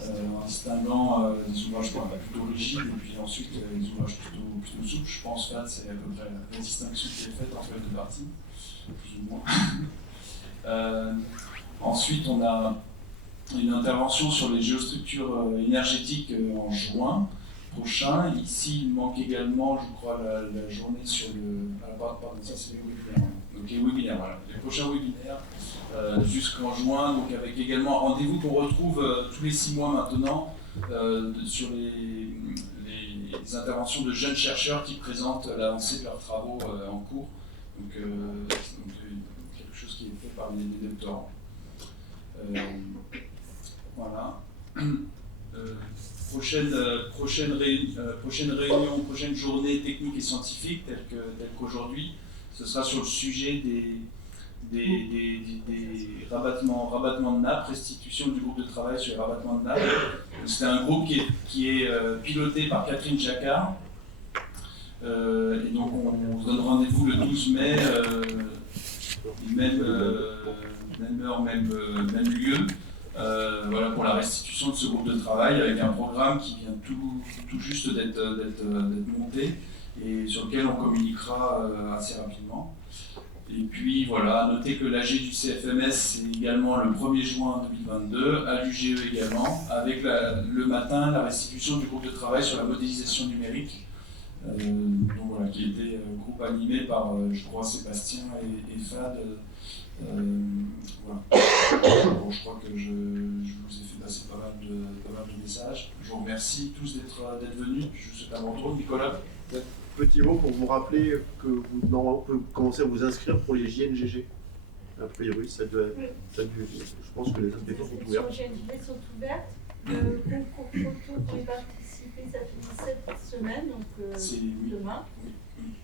en distinguant des ouvrages plutôt rigides et puis ensuite des ouvrages plutôt souples. Je pense que c'est à peu près la distinction qui est faite entre les deux parties, plus ou moins. Ensuite, on a une intervention sur les géostructures énergétiques en juin prochain. Ici, il manque également, je crois, la journée sur le... pardon, ça c'est les webinaires. Donc les webinaires, voilà. Les prochains webinaires jusqu'en juin, donc avec également un rendez-vous qu'on retrouve tous les 6 mois maintenant sur les interventions de jeunes chercheurs qui présentent l'avancée de leurs travaux en cours. Donc quelque chose qui est fait par les doctorants. Voilà. Prochaine réunion, prochaine journée technique et scientifique, telle qu'aujourd'hui, ce sera sur le sujet des rabattements de nappes, restitution du groupe de travail sur les rabattements de nappes. C'est un groupe qui est piloté par Catherine Jacquard. Et donc on se donne rendez-vous le 12 mai, même heure, même lieu. Voilà, pour la restitution de ce groupe de travail avec un programme qui vient tout juste d'être monté et sur lequel on communiquera assez rapidement. Et puis voilà, notez que l'AG du CFMS c'est également le 1er juin 2022, à l'UGE également, avec le matin la restitution du groupe de travail sur la modélisation numérique, donc voilà, qui était groupe animé par, je crois, Sébastien et Fad. Voilà. Bon, je crois que je vous ai fait passer pas mal de messages. Je vous remercie tous d'être venus. Je vous souhaite un bon retour. Nicolas, peut-être. Petit mot pour vous rappeler que normalement vous commencez à vous inscrire pour les JNGG. A priori, je pense que les inscriptions sont ouvertes. Les JNGG sont ouvertes. Le concours photo pour y participer, ça finit cette semaine, donc demain. Oui,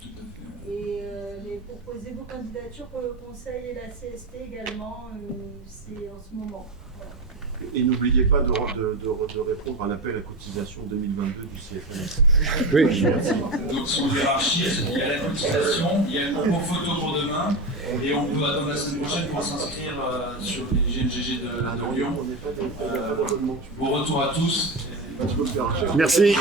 tout à fait. Et proposez vos candidatures pour le Conseil et la CST également, c'est en ce moment. Voilà. Et n'oubliez pas de répondre à l'appel à cotisation 2022 du CFMS. Oui. Donc son hiérarchie, il y a la cotisation, il y a le concours photo pour demain, et on peut attendre la semaine prochaine pour s'inscrire sur les GNGG de Lyon. Bon retour à tous. Merci.